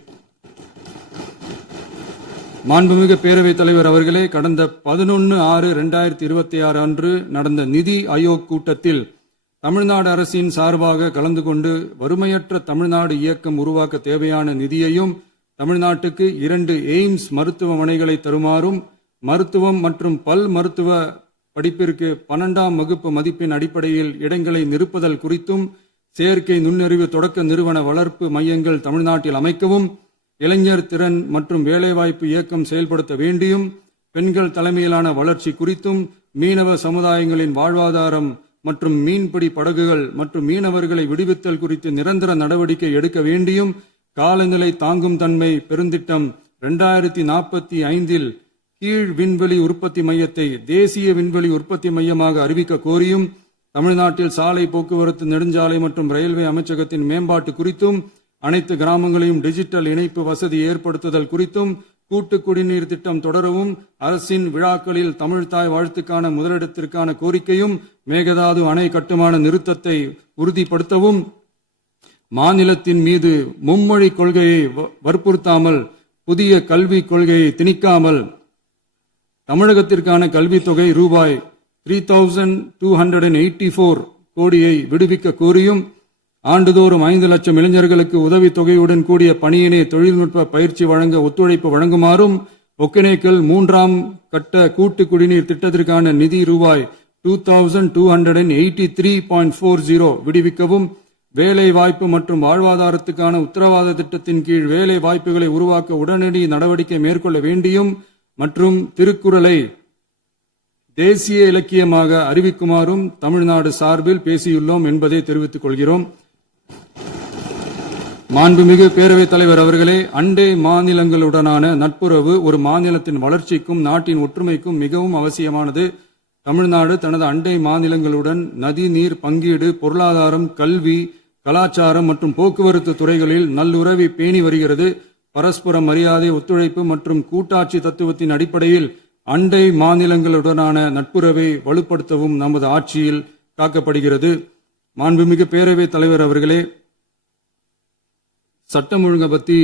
மாண்புமிகு பேரவைத் தலைவர் அவர்களே, கடந்த 11/6/2026 அன்று நடந்த நிதி ஆயோக் கூட்டத்தில் தமிழ்நாடு அரசின் சார்பாக கலந்து கொண்டு வறுமையற்ற தமிழ்நாடு இயக்கம் உருவாக்க தேவையான நிதியையும், தமிழ்நாட்டுக்கு 2 எய்ம்ஸ் மருத்துவமனைகளை தருமாறும், மருத்துவம் மற்றும் பல் மருத்துவ படிப்பிற்கு 12ஆம் வகுப்பு மதிப்பின் அடிப்படையில் இடங்களை நிரப்புதல் குறித்தும், செயற்கை நுண்ணறிவு தொடக்க நிறுவன வளர்ப்பு மையங்கள் தமிழ்நாட்டில் அமைக்கவும், இளைஞர் திறன் மற்றும் வேலைவாய்ப்பு இயக்கம் செயல்படுத்த வேண்டியும், பெண்கள் தலைமையிலான வளர்ச்சி குறித்தும், மீனவ சமுதாயங்களின் வாழ்வாதாரம் மற்றும் மீன்பிடி படகுகள் மற்றும் மீனவர்களை விடுவித்தல் குறித்து நிரந்தர நடவடிக்கை எடுக்க வேண்டியும், காலநிலை தாங்கும் தன்மை பெருந்திட்டம் 2045 கீழ் விண்வெளி உற்பத்தி மையத்தை தேசிய விண்வெளி உற்பத்தி மையமாக அறிவிக்க கோரியும், தமிழ்நாட்டில் சாலை போக்குவரத்து, நெடுஞ்சாலை மற்றும் ரயில்வே அமைச்சகத்தின் மேம்பாட்டு குறித்தும், அனைத்து கிராமங்களையும் டிஜிட்டல் இணைப்பு வசதி ஏற்படுத்துதல் குறித்தும், கூட்டு குடிநீர் திட்டம் தொடரவும், அரசின் விழாக்களில் தமிழ்தாய் வாழ்த்துக்கான முதலிடத்திற்கான கோரிக்கையும், மேகதாது அணை கட்டுமான நிறுத்தத்தை உறுதிப்படுத்தவும், மாநிலத்தின் மீது மும்மொழி கொள்கையை வற்புறுத்தாமல் புதிய கல்விக் கொள்கையை திணிக்காமல் தமிழகத்திற்கான கல்வித்தொகை ரூபாய் 3284 கோடியை விடுவிக்க கோரியும், ஆண்டுதோறும் 5 லட்சம் இளைஞர்களுக்கு உதவித்தொகையுடன் கூடிய பணியினை தொழில்நுட்ப பயிற்சி வழங்க ஒத்துழைப்பு வழங்குமாறும், ஒகேனக்கல் 3ஆம் கட்ட கூட்டு குடிநீர் திட்டத்திற்கான நிதி ரூபாய் 2283.40 விடுவிக்கவும், வேலை வாய்ப்பு மற்றும் வாழ்வாதாரத்துக்கான உத்தரவாத திட்டத்தின் கீழ் வேலை வாய்ப்புகளை உருவாக்க உடனடி நடவடிக்கை மேற்கொள்ள வேண்டியும் மற்றும் திருக்குறளை தேசிய இலக்கியமாக அறிவிக்குமாறும் தமிழ்நாடு சார்பில் பேசியுள்ளோம் என்பதை தெரிவித்துக் கொள்கிறோம். மாண்புமிகு பேரவைத் தலைவர் அவர்களே, அண்டை மாநிலங்களுடனான நட்புறவு ஒரு மாநிலத்தின் வளர்ச்சிக்கும் நாட்டின் ஒற்றுமைக்கும் மிகவும் அவசியமானது. தமிழ்நாடு தனது அண்டை மாநிலங்களுடன் நதி நீர் பங்கீடு, பொருளாதாரம், கல்வி, கலாச்சாரம் மற்றும் போக்குவரத்து துறைகளில் நல்லுறவை பேணி வருகிறது. பரஸ்பர மரியாதை, ஒத்துழைப்பு மற்றும் கூட்டாட்சி தத்துவத்தின் அடிப்படையில் அண்டை மாநிலங்களுடனான நட்புறவை வலுப்படுத்தவும் நமது ஆட்சியில் காக்கப்படுகிறது. மாண்புமிகு பேரவைத் தலைவர் அவர்களே, சட்டம் ஒழுங்கை பத்தி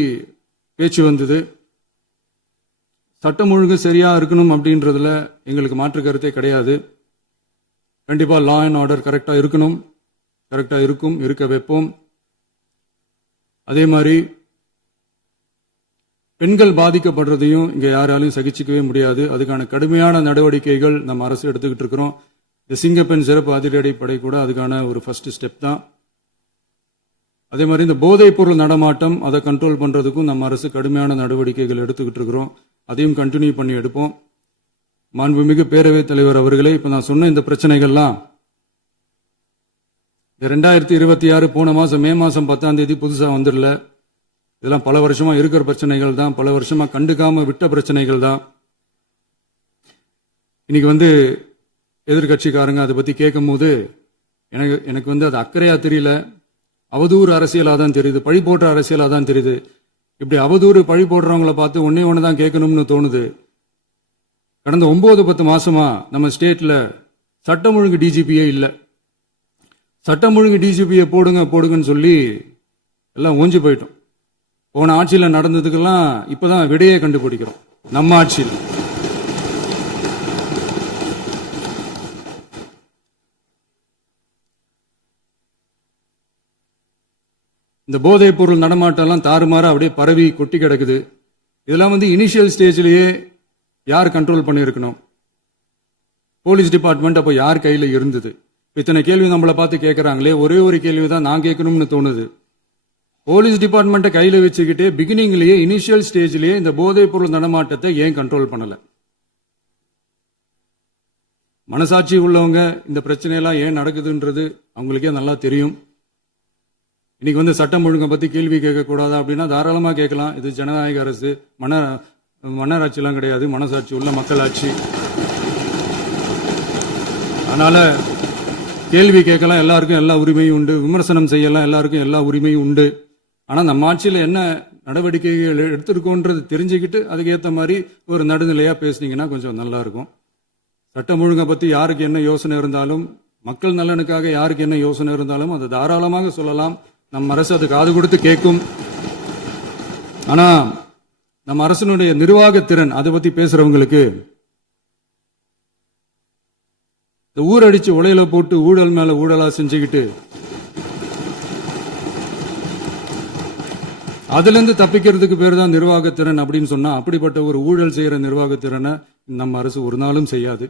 பேச்சு வந்தது. சட்டம் ஒழுங்கு சரியா இருக்கணும் அப்படின்றதுல எங்களுக்கு மாற்று கருத்தே கிடையாது. கண்டிப்பா லா அண்ட் ஆர்டர் கரெக்டா இருக்கணும், கரெக்டா இருக்கும், இருக்க வைப்போம். அதே மாதிரி பெண்கள் பாதிக்கப்படுறதையும் இங்க யாராலையும் சகிச்சுக்கவே முடியாது. அதுக்கான கடுமையான நடவடிக்கைகள் நம்ம அரசு எடுத்துக்கிட்டு இருக்கிறோம். இந்த சிங்கப்பெண் சிறப்பு அதிரடிப்படை கூட அதுக்கான ஒரு ஃபர்ஸ்ட் ஸ்டெப் தான். அதே மாதிரி இந்த போதைப் பொருள் நடமாட்டம், அதை கண்ட்ரோல் பண்றதுக்கும் நம்ம அரசு கடுமையான நடவடிக்கைகள் எடுத்துக்கிட்டு இருக்கிறோம். அதையும் கண்டினியூ பண்ணி எடுப்போம். மாண்புமிகு பேரவைத் தலைவர் அவர்களே, இப்ப நான் சொன்ன இந்த பிரச்சனைகள்லாம் 2026 போன மாசம் மே மாசம் 10ஆம் தேதி புதுசா வந்துடல. இதெல்லாம் பல வருஷமா இருக்கிற பிரச்சனைகள் தான், பல வருஷமா கண்டுக்காம விட்ட பிரச்சனைகள் தான். இன்னைக்கு எதிர்கட்சிக்காரங்க அதை பத்தி கேட்கும் போது எனக்கு அது அக்கறையா தெரியல, அவதூறு அரசியலா தான் தெரியுது, பழி போடுற அரசியலா தான் தெரியுது. இப்படி அவதூறு பழி போடுறவங்களை பார்த்து ஒன்னே ஒன்று தான் கேட்கணும்னு தோணுது. கடந்த 9-10 மாசமா நம்ம ஸ்டேட்ல சட்டம் ஒழுங்கு டிஜிபியே இல்லை. சட்டம் ஒழுங்கு டிஜிபியை போடுங்கன்னு சொல்லி எல்லாம் ஓஞ்சி போயிட்டோம். போன ஆட்சியில நடந்ததுக்கெல்லாம் இப்பதான் விடையே கண்டுபிடிக்கிறோம் நம்ம ஆட்சியில். இந்த போதைப் பொருள் நடமாட்டம் எல்லாம் தாறுமாறா அப்படியே பரவி கொட்டி கிடக்குது. இதெல்லாம் இனிஷியல் ஸ்டேஜ்லயே யார் கண்ட்ரோல் பண்ணியிருக்கணும்? போலீஸ் டிபார்ட்மெண்ட் அப்போ யார் கையில இருந்தது? இத்தனை கேள்வி நம்மளை பார்த்து கேட்கறாங்களே, ஒரே ஒரு கேள்வி தான் நான் கேட்கணும்னு தோணுது. போலீஸ் டிபார்ட்மெண்ட்டை கையில வச்சுக்கிட்டே பிகினிங்லயே இனிஷியல் ஸ்டேஜ்லயே இந்த போதைப் பொருள் நடமாட்டத்தை ஏன் கண்ட்ரோல் பண்ணல? மனசாட்சி உள்ளவங்க இந்த பிரச்சனையெல்லாம் ஏன் நடக்குதுன்றது அவங்களுக்கே நல்லா தெரியும். இன்னைக்கு சட்டம் ஒழுங்கை பத்தி கேள்வி கேட்கக்கூடாதா அப்படின்னா தாராளமா கேட்கலாம். இது ஜனநாயக அரசு, மன்னராட்சி எல்லாம் கிடையாது, மனசாட்சி உள்ள மக்களாட்சி. அதனால கேள்வி கேட்கலாம், எல்லாருக்கும் எல்லா உரிமையும் உண்டு. விமர்சனம் செய்யலாம், எல்லாருக்கும் எல்லா உரிமையும் உண்டு. ஆனா நம்ம ஆட்சியில என்ன நடவடிக்கைகள் எடுத்திருக்கோன்றது தெரிஞ்சுக்கிட்டு அதுக்கேற்ற மாதிரி ஒரு நடுநிலையா பேசுனீங்கன்னா கொஞ்சம் நல்லா இருக்கும். சட்டம் ஒழுங்கை பத்தி யாருக்கு என்ன யோசனை இருந்தாலும், மக்கள் நலனுக்காக யாருக்கு என்ன யோசனை இருந்தாலும் அதை தாராளமாக சொல்லலாம். நம்ம அரசு அது காது கொடுத்து கேட்கும். ஆனா நம்ம அரசனுடைய நிர்வாகத்திறன் அதை பத்தி பேசுறவங்களுக்கு இந்த ஊரடிச்சு உலையில போட்டு ஊழல் மேல ஊழலா செஞ்சுக்கிட்டு அதுல இருந்து தப்பிக்கிறதுக்கு பேர் தான் நிர்வாகத்திறன் அப்படின்னு சொன்னா, அப்படிப்பட்ட ஒரு ஊழல் செய்யற நிர்வாகத்திறனை நம்ம அரசு ஒரு நாளும் செய்யாது.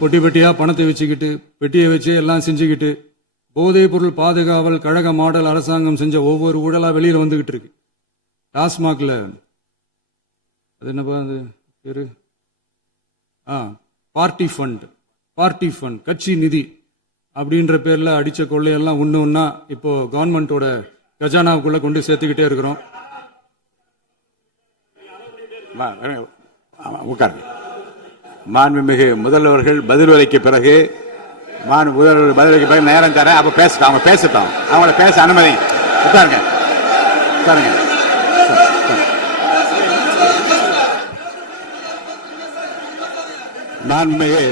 பொட்டி பெட்டியா பணத்தை வச்சுக்கிட்டு, பெட்டியை வச்சு எல்லாம் செஞ்சுக்கிட்டு, போதைப் பொருள் பாதுகாவல் கழக மாடல் அரசாங்கம் செஞ்ச ஒவ்வொரு ஊழலா வெளியில வந்துகிட்டு இருக்கு. டாஸ்மாக்ல அது என்னப்பா அது பேரு பார்ட்டி ஃபண்ட் கட்சி நிதி அப்படின்ற பேர்ல அடிச்ச கொள்ளையெல்லாம் ஒண்ணா இப்போ கவர்மெண்டோட கஜானாவுக்குள்ள கொண்டு சேர்த்துக்கிட்டே இருக்கிறோம். உட்காருங்க. மாண்புமிகு முதல்வர்கள் பதில் உரைக்கு பிறகு முதல்வர் பதில் உரைக்கு பிறகு நேரம் தரேன். அப்ப பேசட்டும், அவங்க பேசட்டும், அவங்கள பேச அனுமதி. உட்காருங்க உட்காருங்க. மாண்புமிகு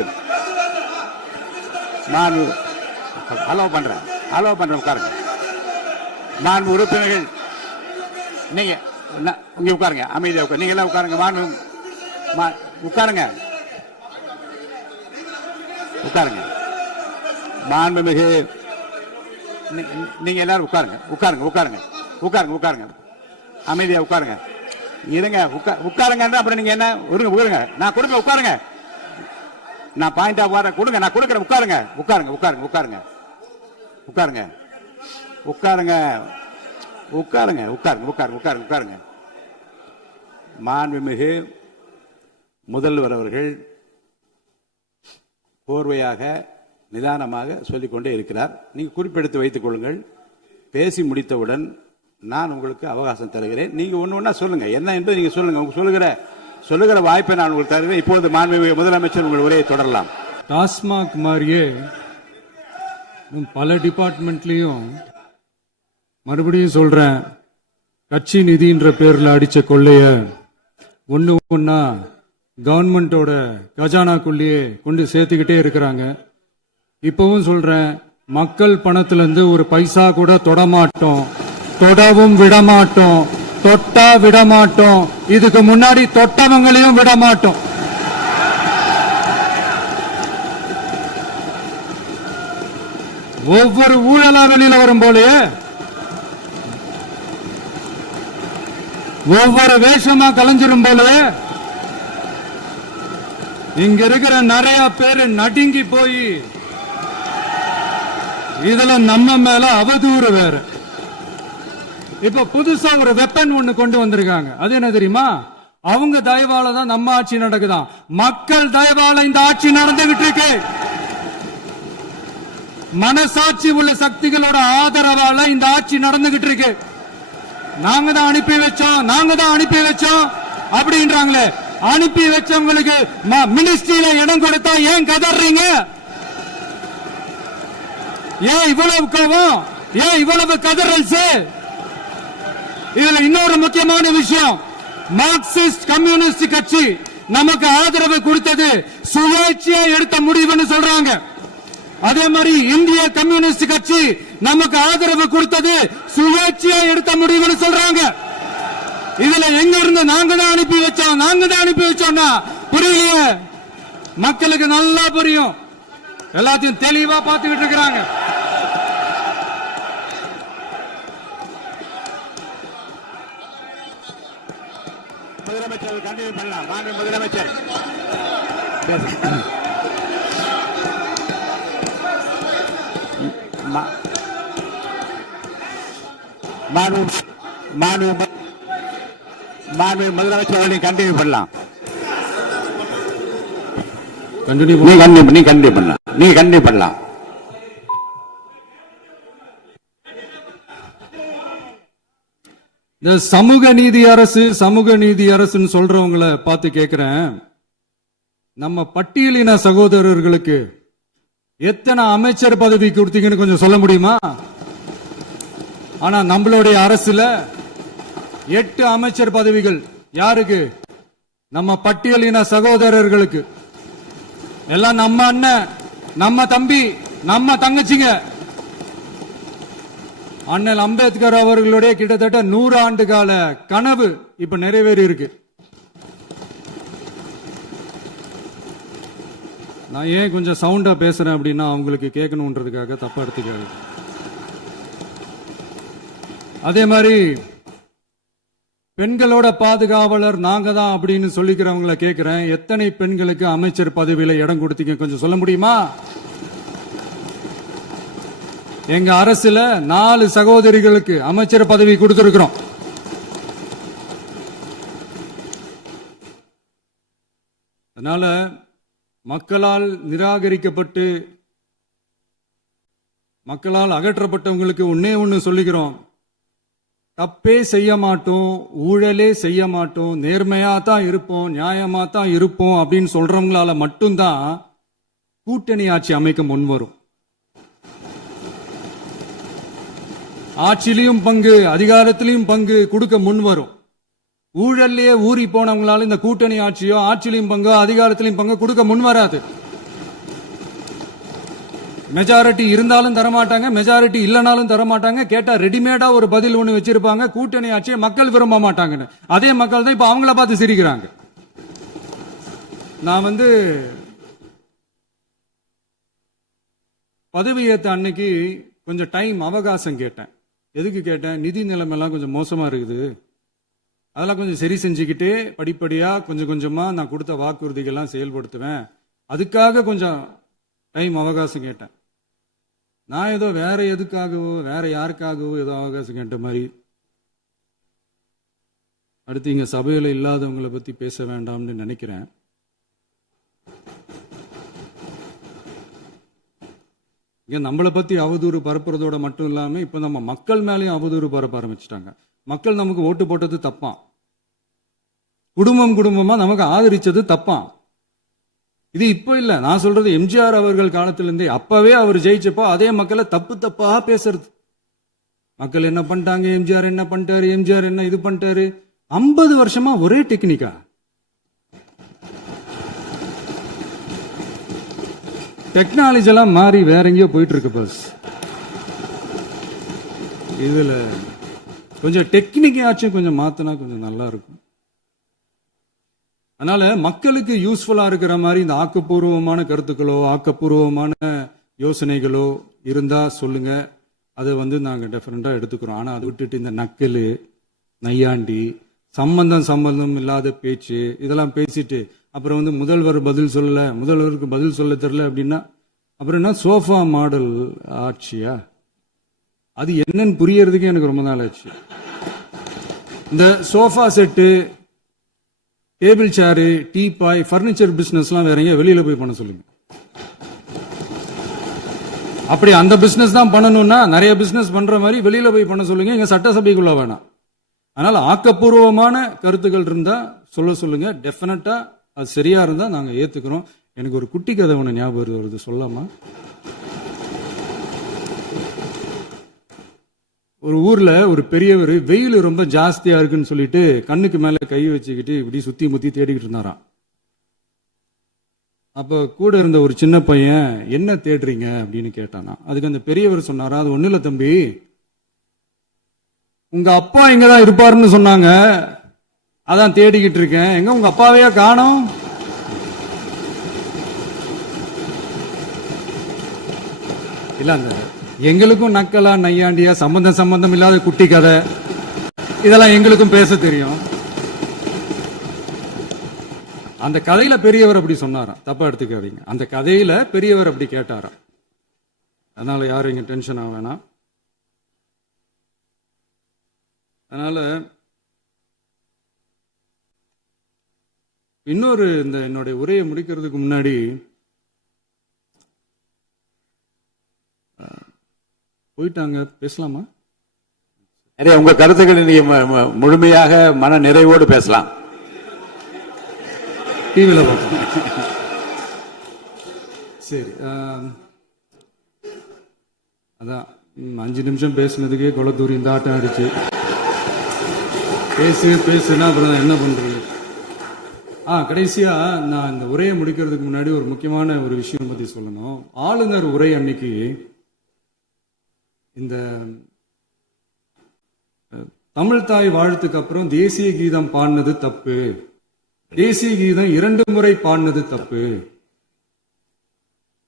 அலோவ் பண்றேன் உட்காருங்க. மாண்பு உறுப்பினர்கள் நீங்க இங்க உட்காருங்க, அமைதியா உட்காரு. நீங்க எல்லாம் உட்காருங்க. மாண்புமிகு நீங்க எல்லாரும் உட்காருங்க. அமைதியா உட்காருங்க. இருங்க, உட்காருங்க. அப்புறம் நீங்க என்ன உட்காருங்க. நான் கொடுக்க உட்காருங்க. நான் பாயிண்ட் ஆஃப் வர கொடுங்க. நான் கொடுக்குறேன். உட்காருங்க. மாண்புமிகு முதல்வர் அவர்கள் கோர்வையாக நிதானமாக சொல்லிக்கொண்டே இருக்கிறார். நீங்க குறிப்பெடுத்து வைத்துக் கொள்ளுங்கள். பேசி முடித்தவுடன் நான் உங்களுக்கு அவகாசம் தருகிறேன். நீங்க ஒண்ணு சொல்லுங்க, என்ன என்பது நீங்க சொல்லுங்க. உங்க சொல்லுகிற வாய்ப்பை நான் உங்களுக்கு தருகிறேன். இப்போது மாண்புமிகு முதலமைச்சர் உங்கள் உரையை தொடரலாம். டாஸ்மாக் மாதிரியே பல டிபார்ட்மெண்ட்லயும் மறுபடியும் சொல்றேன், கட்சி நிதின்ற பேர்ல அடிச்ச கொள்ளைய ஒன்னா கவர்மெண்டோட கஜானாக்குள்ளேயே கொண்டு சேர்த்துக்கிட்டே இருக்கிறாங்க. இப்பவும் சொல்றேன், மக்கள் பணத்துல இருந்து ஒரு பைசா கூட தொடமாட்டோம், தொடவும் விடமாட்டோம், தொட்டா விடமாட்டோம். இதுக்கு முன்னாடி தொட்டவங்களையும் விடமாட்டோம். ஒவ்வொரு ஊழலா வெளியில வரும் போலயே ஒவ்வொரு வேஷமா கலைஞ்சிரும் போலயே இங்க இருக்கிற நிறைய பேரு நடுங்கி போய் இதுல நம்ம மேல அவதூறு வேற. இப்ப புதுசா ஒரு வெப்பன் ஒண்ணு கொண்டு வந்திருக்காங்க. அது என்ன தெரியுமா? அவங்க தயவால தான் நம்ம ஆட்சி நடக்குதான். மக்கள் தயவால இந்த ஆட்சி நடந்துகிட்டு இருக்கு. மனசாட்சி உள்ள சக்திகளோட ஆதரவால இந்த ஆட்சி நடந்துகிட்டு இருக்கு. நாங்க தான் அனுப்பி வச்சோம் அப்படின்றாங்களே. அனுப்பி வச்சவங்களுக்கு மினிஸ்ட்ரியில இடம் கொடுத்தா ஏன் கதறீங்க? ஏன் இவ்வளவு கோவம்? ஏன் இவ்வளவு கதறல்ஸ்? இதுல இன்னொரு முக்கியமான விஷயம், மார்க்சிஸ்ட் கம்யூனிஸ்ட் கட்சி நமக்கு ஆதரவு கொடுத்தது சுயேட்சையா எடுத்த முடிவுன்னு சொல்றாங்க. அதே மாதிரி இந்திய கம்யூனிஸ்ட் கட்சி நமக்கு ஆதரவு கொடுத்தது சுயேட்சையா எடுத்த முடிவுன்னு சொல்றாங்க. இதுல எங்க இருந்து நாங்க தான் அனுப்பி வச்சோம்னா புரியலையே. மக்களுக்கு நல்லா புரியும், எல்லாத்தையும் தெளிவா பார்த்துக்கிட்டு இருக்கிறாங்க. முதலமைச்சர் கண்டினியூ பண்ணலாம். மாண்பு முதலமைச்சர் முதலமைச்சர் கண்டினியூ பண்ணலாம். நீ கண்டினியூ பண்ணலாம். இந்த சமூக நீதி அரசுன்னு சொல்றவங்கள பார்த்து கேட்கிறேன், நம்ம பட்டியலின சகோதரர்களுக்கு எத்தனை அமைச்சர் பதவி கொடுத்தீங்கன்னு கொஞ்சம் சொல்ல முடியுமா? ஆனா நம்மளுடைய அரசுல 8 அமைச்சர் பதவிகள் யாருக்கு? நம்ம பட்டியலின சகோதரர்களுக்கு. எல்லாம் நம்ம அண்ணன், நம்ம தம்பி, நம்ம தங்கச்சிங்க. அண்ணல் அம்பேத்கர் அவர்களுடைய கிட்டத்தட்ட 100 ஆண்டு கால கனவு இப்ப நிறைவேறி இருக்கு. நான் ஏன் கொஞ்சம் சவுண்டா பேசுறேன் அப்படின்னா அவங்களுக்கு கேட்கணுன்றதுக்காக தப்பா எடுத்துக்கிறது. அதே மாதிரி பெண்களோட பாதுகாவலர் நாங்க தான் அப்படின்னு சொல்லிக்கிறவங்களை கேட்கிறேன், எத்தனை பெண்களுக்கு அமைச்சர் பதவியில இடம் கொடுத்தீங்க கொஞ்சம் சொல்ல முடியுமா? எங்க அரசுல 4 சகோதரிகளுக்கு அமைச்சர் பதவி கொடுத்திருக்கிறோம். அதனால மக்களால் நிராகரிக்கப்பட்டு மக்களால் அகற்றப்பட்டவங்களுக்கு ஒன்னே ஒன்று சொல்லிக்கிறோம், தப்பே செய்ய மாட்டோம், ஊழலே செய்ய மாட்டோம், நேர்மையா தான் இருப்போம், நியாயமா தான் இருப்போம் அப்படின்னு சொல்றவங்களால மட்டும்தான் கூட்டணி ஆட்சி அமைக்க முன்வரும். ஆட்சியிலையும் பங்கு, அதிகாரத்திலையும் பங்கு கொடுக்க முன்வரும். ஊழல்லையே ஊறி போனவங்களால இந்த கூட்டணி ஆட்சியோ ஆட்சியிலையும் பங்கு அதிகாரத்திலையும் பங்கு கொடுக்க முன்வராது. மெஜாரிட்டி இருந்தாலும் தரமாட்டாங்க, மெஜாரிட்டி இல்லைனாலும் தரமாட்டாங்க. கேட்டா ரெடிமேடா ஒரு பதில் ஒண்ணு வச்சிருப்பாங்க, கூட்டணி ஆட்சியை மக்கள் விரும்ப மாட்டாங்கன்னு. அதே மக்கள் தான் இப்ப அவங்கள பார்த்து சிரிக்கிறாங்க. நான் பதவியேற்ற அன்னைக்கு கொஞ்சம் டைம் அவகாசம் கேட்டேன். எதுக்கு கேட்டேன்? நிதி நிலைமைலாம் கொஞ்சம் மோசமா இருக்குது, அதெல்லாம் கொஞ்சம் சரி செஞ்சுக்கிட்டே படிப்படியா கொஞ்சம் கொஞ்சமா நான் கொடுத்த வாக்குறுதிகள்லாம் செயல்படுத்துவேன், அதுக்காக கொஞ்சம் டைம் அவகாசம் கேட்டேன். நான் ஏதோ வேற எதுக்காகவோ வேற யாருக்காகவோ ஏதோ அவகாசம் கேட்ட மாதிரி. அடுத்து இங்க சபையில இல்லாதவங்களை பத்தி பேச வேண்டாம்னு நினைக்கிறேன். இங்க நம்மளை பத்தி அவதூறு பரப்புறதோட மட்டும் இல்லாம இப்ப நம்ம மக்கள் மேலேயும் அவதூறு பரப்ப ஆரம்பிச்சிட்டாங்க. மக்கள் நமக்கு ஓட்டு போட்டது தப்பான், குடும்பம் குடும்பமா நமக்கு ஆதரிச்சது தப்பான். இது இப்ப இல்ல, நான் சொல்றது எம்ஜிஆர் அவர்கள் காலத்திலிருந்தே. அப்பவே அவர் ஜெயிச்சப்போ அதே மக்களை தப்பு தப்பா பேசுறது. மக்கள் என்ன பண்ணிட்டாங்க, எம்ஜிஆர் என்ன பண்ணிட்டாரு, எம்ஜிஆர் என்ன இது பண்ணிட்டாரு. 50 வருஷமா ஒரே டெக்னிக்கா. டெக்னாலஜி எல்லாம் மாறி வேற எங்கேயோ போயிட்டு இருக்கு. பஸ் இதுல கொஞ்சம் டெக்னிக்காச்சும் கொஞ்சம் மாத்தினா கொஞ்சம் நல்லா இருக்கும். அதனால மக்களுக்கு யூஸ்ஃபுல்லா இருக்கிற மாதிரி இந்த ஆக்கப்பூர்வமான கருத்துக்களோ ஆக்கப்பூர்வமான யோசனைகளோ இருந்தா சொல்லுங்க, அதை நாங்க டெஃபரெண்டா எடுத்துக்கிறோம். ஆனா அதை விட்டுட்டு இந்த நக்கலு நையாண்டி சம்பந்தம் இல்லாத பேச்சு இதெல்லாம் பேசிட்டு அப்புறம் முதல்வர் பதில் சொல்லல, முதல்வருக்கு பதில் சொல்ல தெரியல அப்படின்னா அப்புறம் என்ன சோஃபா மாடல் ஆட்சியா? அது என்னன்னு புரியறதுக்கு எனக்கு ரொம்ப நாள் ஆச்சு. இந்த sofa set, table chair, teapoy, furniture பிசினஸ்லாம் வேற எங்க வெளியில போய் பண்ண சொல்லுங்க. அப்படி அந்த பிசினஸ் தான் பண்ணணும்னா நிறைய பிசினஸ் பண்ற மாதிரி வெளியில போய் பண்ண சொல்லுங்க, இங்க சட்டசபைக்குள்ள வேணாம். அதனால ஆக்கப்பூர்வமான கருத்துக்கள் இருந்தா சொல்லுங்க, டெஃபினட்டா அது சரியா இருந்தா நாங்க ஏத்துக்கிறோம். எனக்கு ஒரு குட்டி கதை ஒண்ணு ஞாபகம் வருது, சொல்லாமா? ஒரு ஊர்ல ஒரு பெரியவர் வெயில் ரொம்ப ஜாஸ்தியா இருக்குன்னு சொல்லிட்டு கண்ணுக்கு மேல கை வச்சுக்கிட்டு இப்படி சுத்தி முத்தி தேடிக்கிட்டு இருந்தாராம். அப்ப கூட இருந்த ஒரு சின்ன பையன் என்ன தேடுறீங்க அப்படின்னு கேட்டானா. அதுக்கு அந்த பெரியவர் சொன்னாரா, அது ஒண்ணு இல்ல தம்பி, உங்க அப்பா இங்கதான் இருப்பாருன்னு சொன்னாங்க, அதான் தேடிக்கிட்டு இருக்கேன். எங்க உங்க அப்பாவையா காணோம்? இல்ல அந்த எங்களுக்கும் நக்கலா நையாண்டியா சம்பந்தம் இல்லாத குட்டி கதை இதெல்லாம் எங்களுக்கும் பேச தெரியும். அந்த கதையில பெரியவர் அப்படி சொன்னாராம், தப்பா எடுத்துக்காதீங்க. அந்த கதையில பெரியவர் அப்படி கேட்டாராம். அதனால யாரும் இங்க டென்ஷன் ஆக வேணாம். அதனால இன்னொரு இந்த என்னுடைய உரையை முடிக்கிறதுக்கு முன்னாடி போயிட்டாங்க, பேசலாமா? நிறைய உங்க கருத்துக்களை நீங்க முழுமையாக மன நிறைவோடு பேசலாம். டிவியில் பார்ப்போம். சரி, அதான் 5 நிமிஷம் பேசுனதுக்கே கொளத்தூரி இந்த ஆட்டம் ஆயிடுச்சு. பேசுனா அப்புறம் என்ன பண்றது? கடைசியா நான் இந்த உரையை முடிக்கிறதுக்கு முன்னாடி ஒரு முக்கியமான ஒரு விஷயம் பத்தி சொல்லணும். ஆளுநர் உரை அன்னைக்கு இந்த தமிழ் தாய் வாழ்த்துக்கு அப்புறம் தேசிய கீதம் பாடினது தப்பு, தேசிய கீதம் 2 முறை பாடினது தப்பு,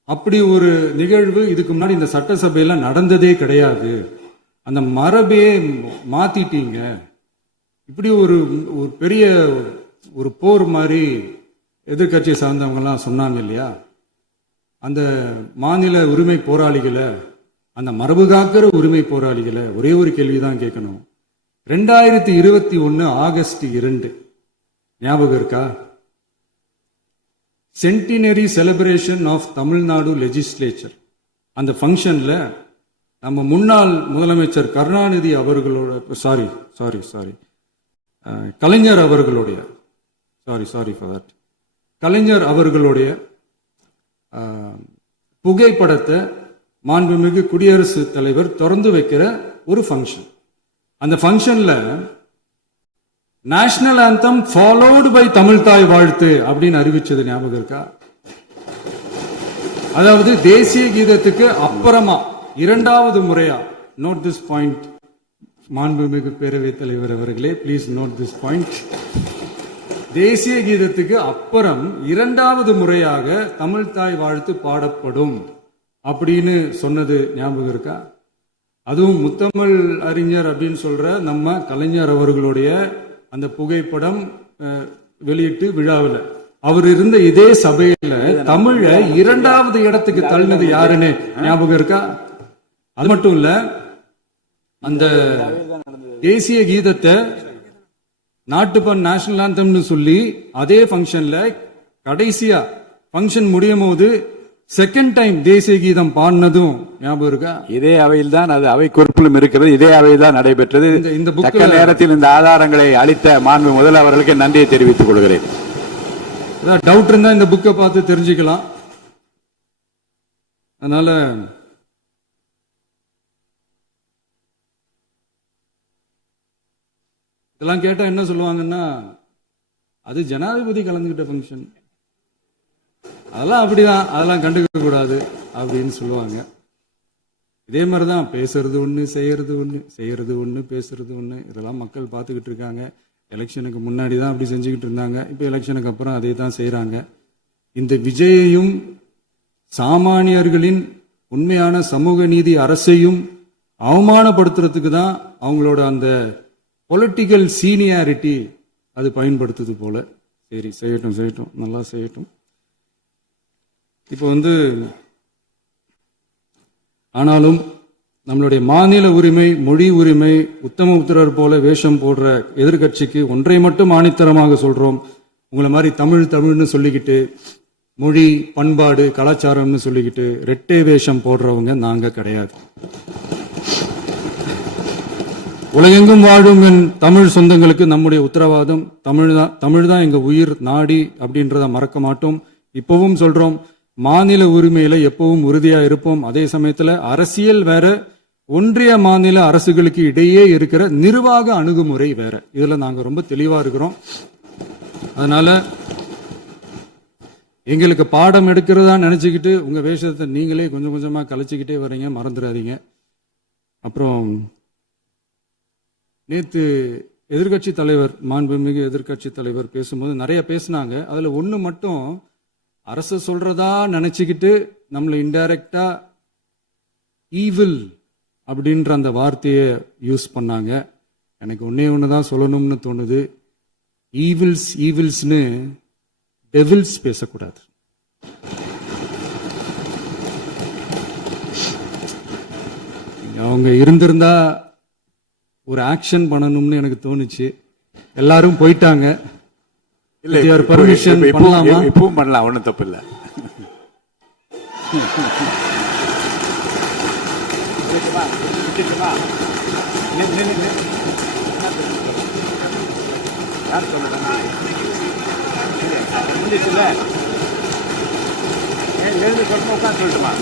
அப்படி ஒரு நிகழ்வு இதுக்கு முன்னாடி இந்த சட்டசபையில நடந்ததே கிடையாது, அந்த மரபே மாத்திட்டீங்க, இப்படி ஒரு பெரிய ஒரு போர் மாதிரி எதிர்கட்சியை சார்ந்தவங்க எல்லாம் சொன்னாங்க இல்லையா? அந்த மாநில உரிமை போராளிகளை, அந்த மரபு காக்கிற உரிமை போராளிகளை ஒரே ஒரு கேள்விதான் கேட்கணும். 2021 ஆகஸ்ட் 2 ஞாபகம் இருக்கா? Centenary celebration of Tamil Nadu legislature. அந்த ஃபங்க்ஷன்ல நம்ம முன்னாள் முதலமைச்சர் கருணாநிதி அவர்களோட கலைஞர் அவர்களுடைய கலைஞர் அவர்களுடைய புகைப்படத்தை மாண்புமிகு குடியரசுத் தலைவர் திறந்து வைக்கிற ஒரு ஃபங்க்ஷன். அந்த ஃபங்க்ஷன்ல national anthem followed by Tamil Thai Vazhthu அப்படின்னு அறிவிச்சது ஞாபகம் இருக்கா? அதாவது தேசிய கீதத்துக்கு அப்புறமா இரண்டாவது முறையா, நோட் திஸ் பாயிண்ட் மாண்புமிகு பேரவைத் தலைவர் அவர்களே, பிளீஸ் நோட் திஸ் பாயிண்ட். தேசிய கீதத்துக்கு அப்புறம் இரண்டாவது முறையாக தமிழ் தாய் வாழ்த்து பாடப்படும் அப்படின்னு சொன்னது ஞாபகம் இருக்கா? அதுவும் முத்தமிழ் அறிஞர் அப்படின்னு சொல்ற நம்ம கலைஞர் அவர்களுடைய அந்த புகைப்படம் வெளியிட்டு விழாவில் அவர் இருந்த இதே சபையில தமிழ இரண்டாவது இடத்துக்கு தள்ளினது யாருன்னு ஞாபகம் இருக்கா? அது மட்டும் இல்ல, அந்த தேசிய கீதத்தை நாட்டுப்பண் நேஷனல் ஆந்தம்னு சொல்லி அதே ஃபங்க்ஷன்ல கடைசியா ஃபங்க்ஷன் முடியும் போது செகண்ட் டைம் தேசிய கீதம் பாடினதும் ஞாபகம் இருக்கா? இதே அவையில் தான், அது அவை குறிப்பிலும் இருக்கிறது, இதே அவையில் தான் நடைபெற்றது. இந்த தக்க நேரத்தில் இந்த ஆதாரங்களை அளித்த மாண்பு முதல்வர்களுக்கு நன்றியை தெரிவித்துக் கொள்கிறேன். டவுட் இருந்தா இந்த புக்கை பார்த்து தெரிஞ்சுக்கலாம். அதனால இதெல்லாம் கேட்டா என்ன சொல்லுவாங்கன்னா, அது ஜனாதிபதி கலந்துகிட்ட ஃபங்க்ஷன், அதெல்லாம் அப்படிதான், அதெல்லாம் கண்டுக்க கூடாது அப்படின்னு சொல்லுவாங்க. இதே மாதிரிதான் பேசுறது ஒண்ணு, செய்யறது ஒண்ணு, செய்யறது ஒண்ணு, பேசுறது ஒண்ணு. இதெல்லாம் மக்கள் பார்த்துக்கிட்டு இருக்காங்க. எலெக்ஷனுக்கு முன்னாடி தான் அப்படி செஞ்சுக்கிட்டு இருந்தாங்க. இப்போ எலெக்ஷனுக்கு அப்புறம் அதே தான் செய்யறாங்க. இந்த விஜயையும் சாமானியர்களின் உண்மையான சமூக நீதி அரசையும் அவமானப்படுத்துறதுக்கு தான் அவங்களோட அந்த பொலிட்டிக்கல் சீனியாரிட்டி அது பயன்படுத்துது போல. சரி, செய்யட்டும் செய்யட்டும், நல்லா செய்யட்டும். இப்போ ஆனாலும் நம்மளுடைய மாநில உரிமை, மொழி உரிமை, உத்தமபுத்திரர் போல வேஷம் போடுற எதிர்கட்சிக்கு ஒன்றை மட்டும் ஆணித்தரமாக சொல்றோம். உங்களை மாதிரி தமிழ்னு சொல்லிக்கிட்டு, மொழி, பண்பாடு, கலாச்சாரம்னு சொல்லிக்கிட்டு ரெட்டை வேஷம் போடுறவங்க நாங்க கிடையாது. உலகெங்கும் வாழும் என் தமிழ் சொந்தங்களுக்கு நம்முடைய உத்தரவாதம் தமிழ் தான் எங்க உயிர் நாடி அப்படின்றத மறக்க மாட்டோம். இப்பவும் சொல்றோம், மாநில உரிமையில எப்பவும் உறுதியா இருப்போம். அதே சமயத்துல அரசியல் வேற, ஒன்றிய மாநில அரசுகளுக்கு இடையே இருக்கிற நிர்வாக அணுகுமுறை வேற. இதுல நாங்க ரொம்ப தெளிவா இருக்கிறோம். அதனால எங்களுக்கு பாடம் எடுக்கிறதா நினைச்சுக்கிட்டு உங்க வேஷத்தை நீங்களே கொஞ்சம் கொஞ்சமா கலைச்சிக்கிட்டே வர்றீங்க, மறந்துடாதீங்க. அப்புறம் நேத்து எதிர்கட்சி தலைவர், மாண்புமிகு எதிர்கட்சி தலைவர் பேசும்போது நிறைய பேசினாங்க. அதுல ஒண்ணு மட்டும் அரசு சொல்றதா நினைச்சுக்கிட்டு நம்மளை இன்டைரக்டா ஈவில் அப்படின்ற அந்த வார்த்தையை யூஸ் பண்ணாங்க. எனக்கு ஒன்னே ஒண்ணுதான் சொல்லணும்னு தோணுது. ஈவில்ஸ்னு டெவில்ஸ் பேசக்கூடாது. அவங்க இருந்திருந்தா ஒரு ஆக்ஷன் பண்ணணும்னு எனக்கு தோணுச்சு. எல்லாரும் போயிட்டாங்க. பர்மிஷன் பண்ணலாமா? இப்பவும் பண்ணலாம், ஒன்றும் தப்பு இல்லை. யார் சொல்லுங்க? எழுந்து சொல்லுமா, உட்காந்து சொல்லட்டுமா?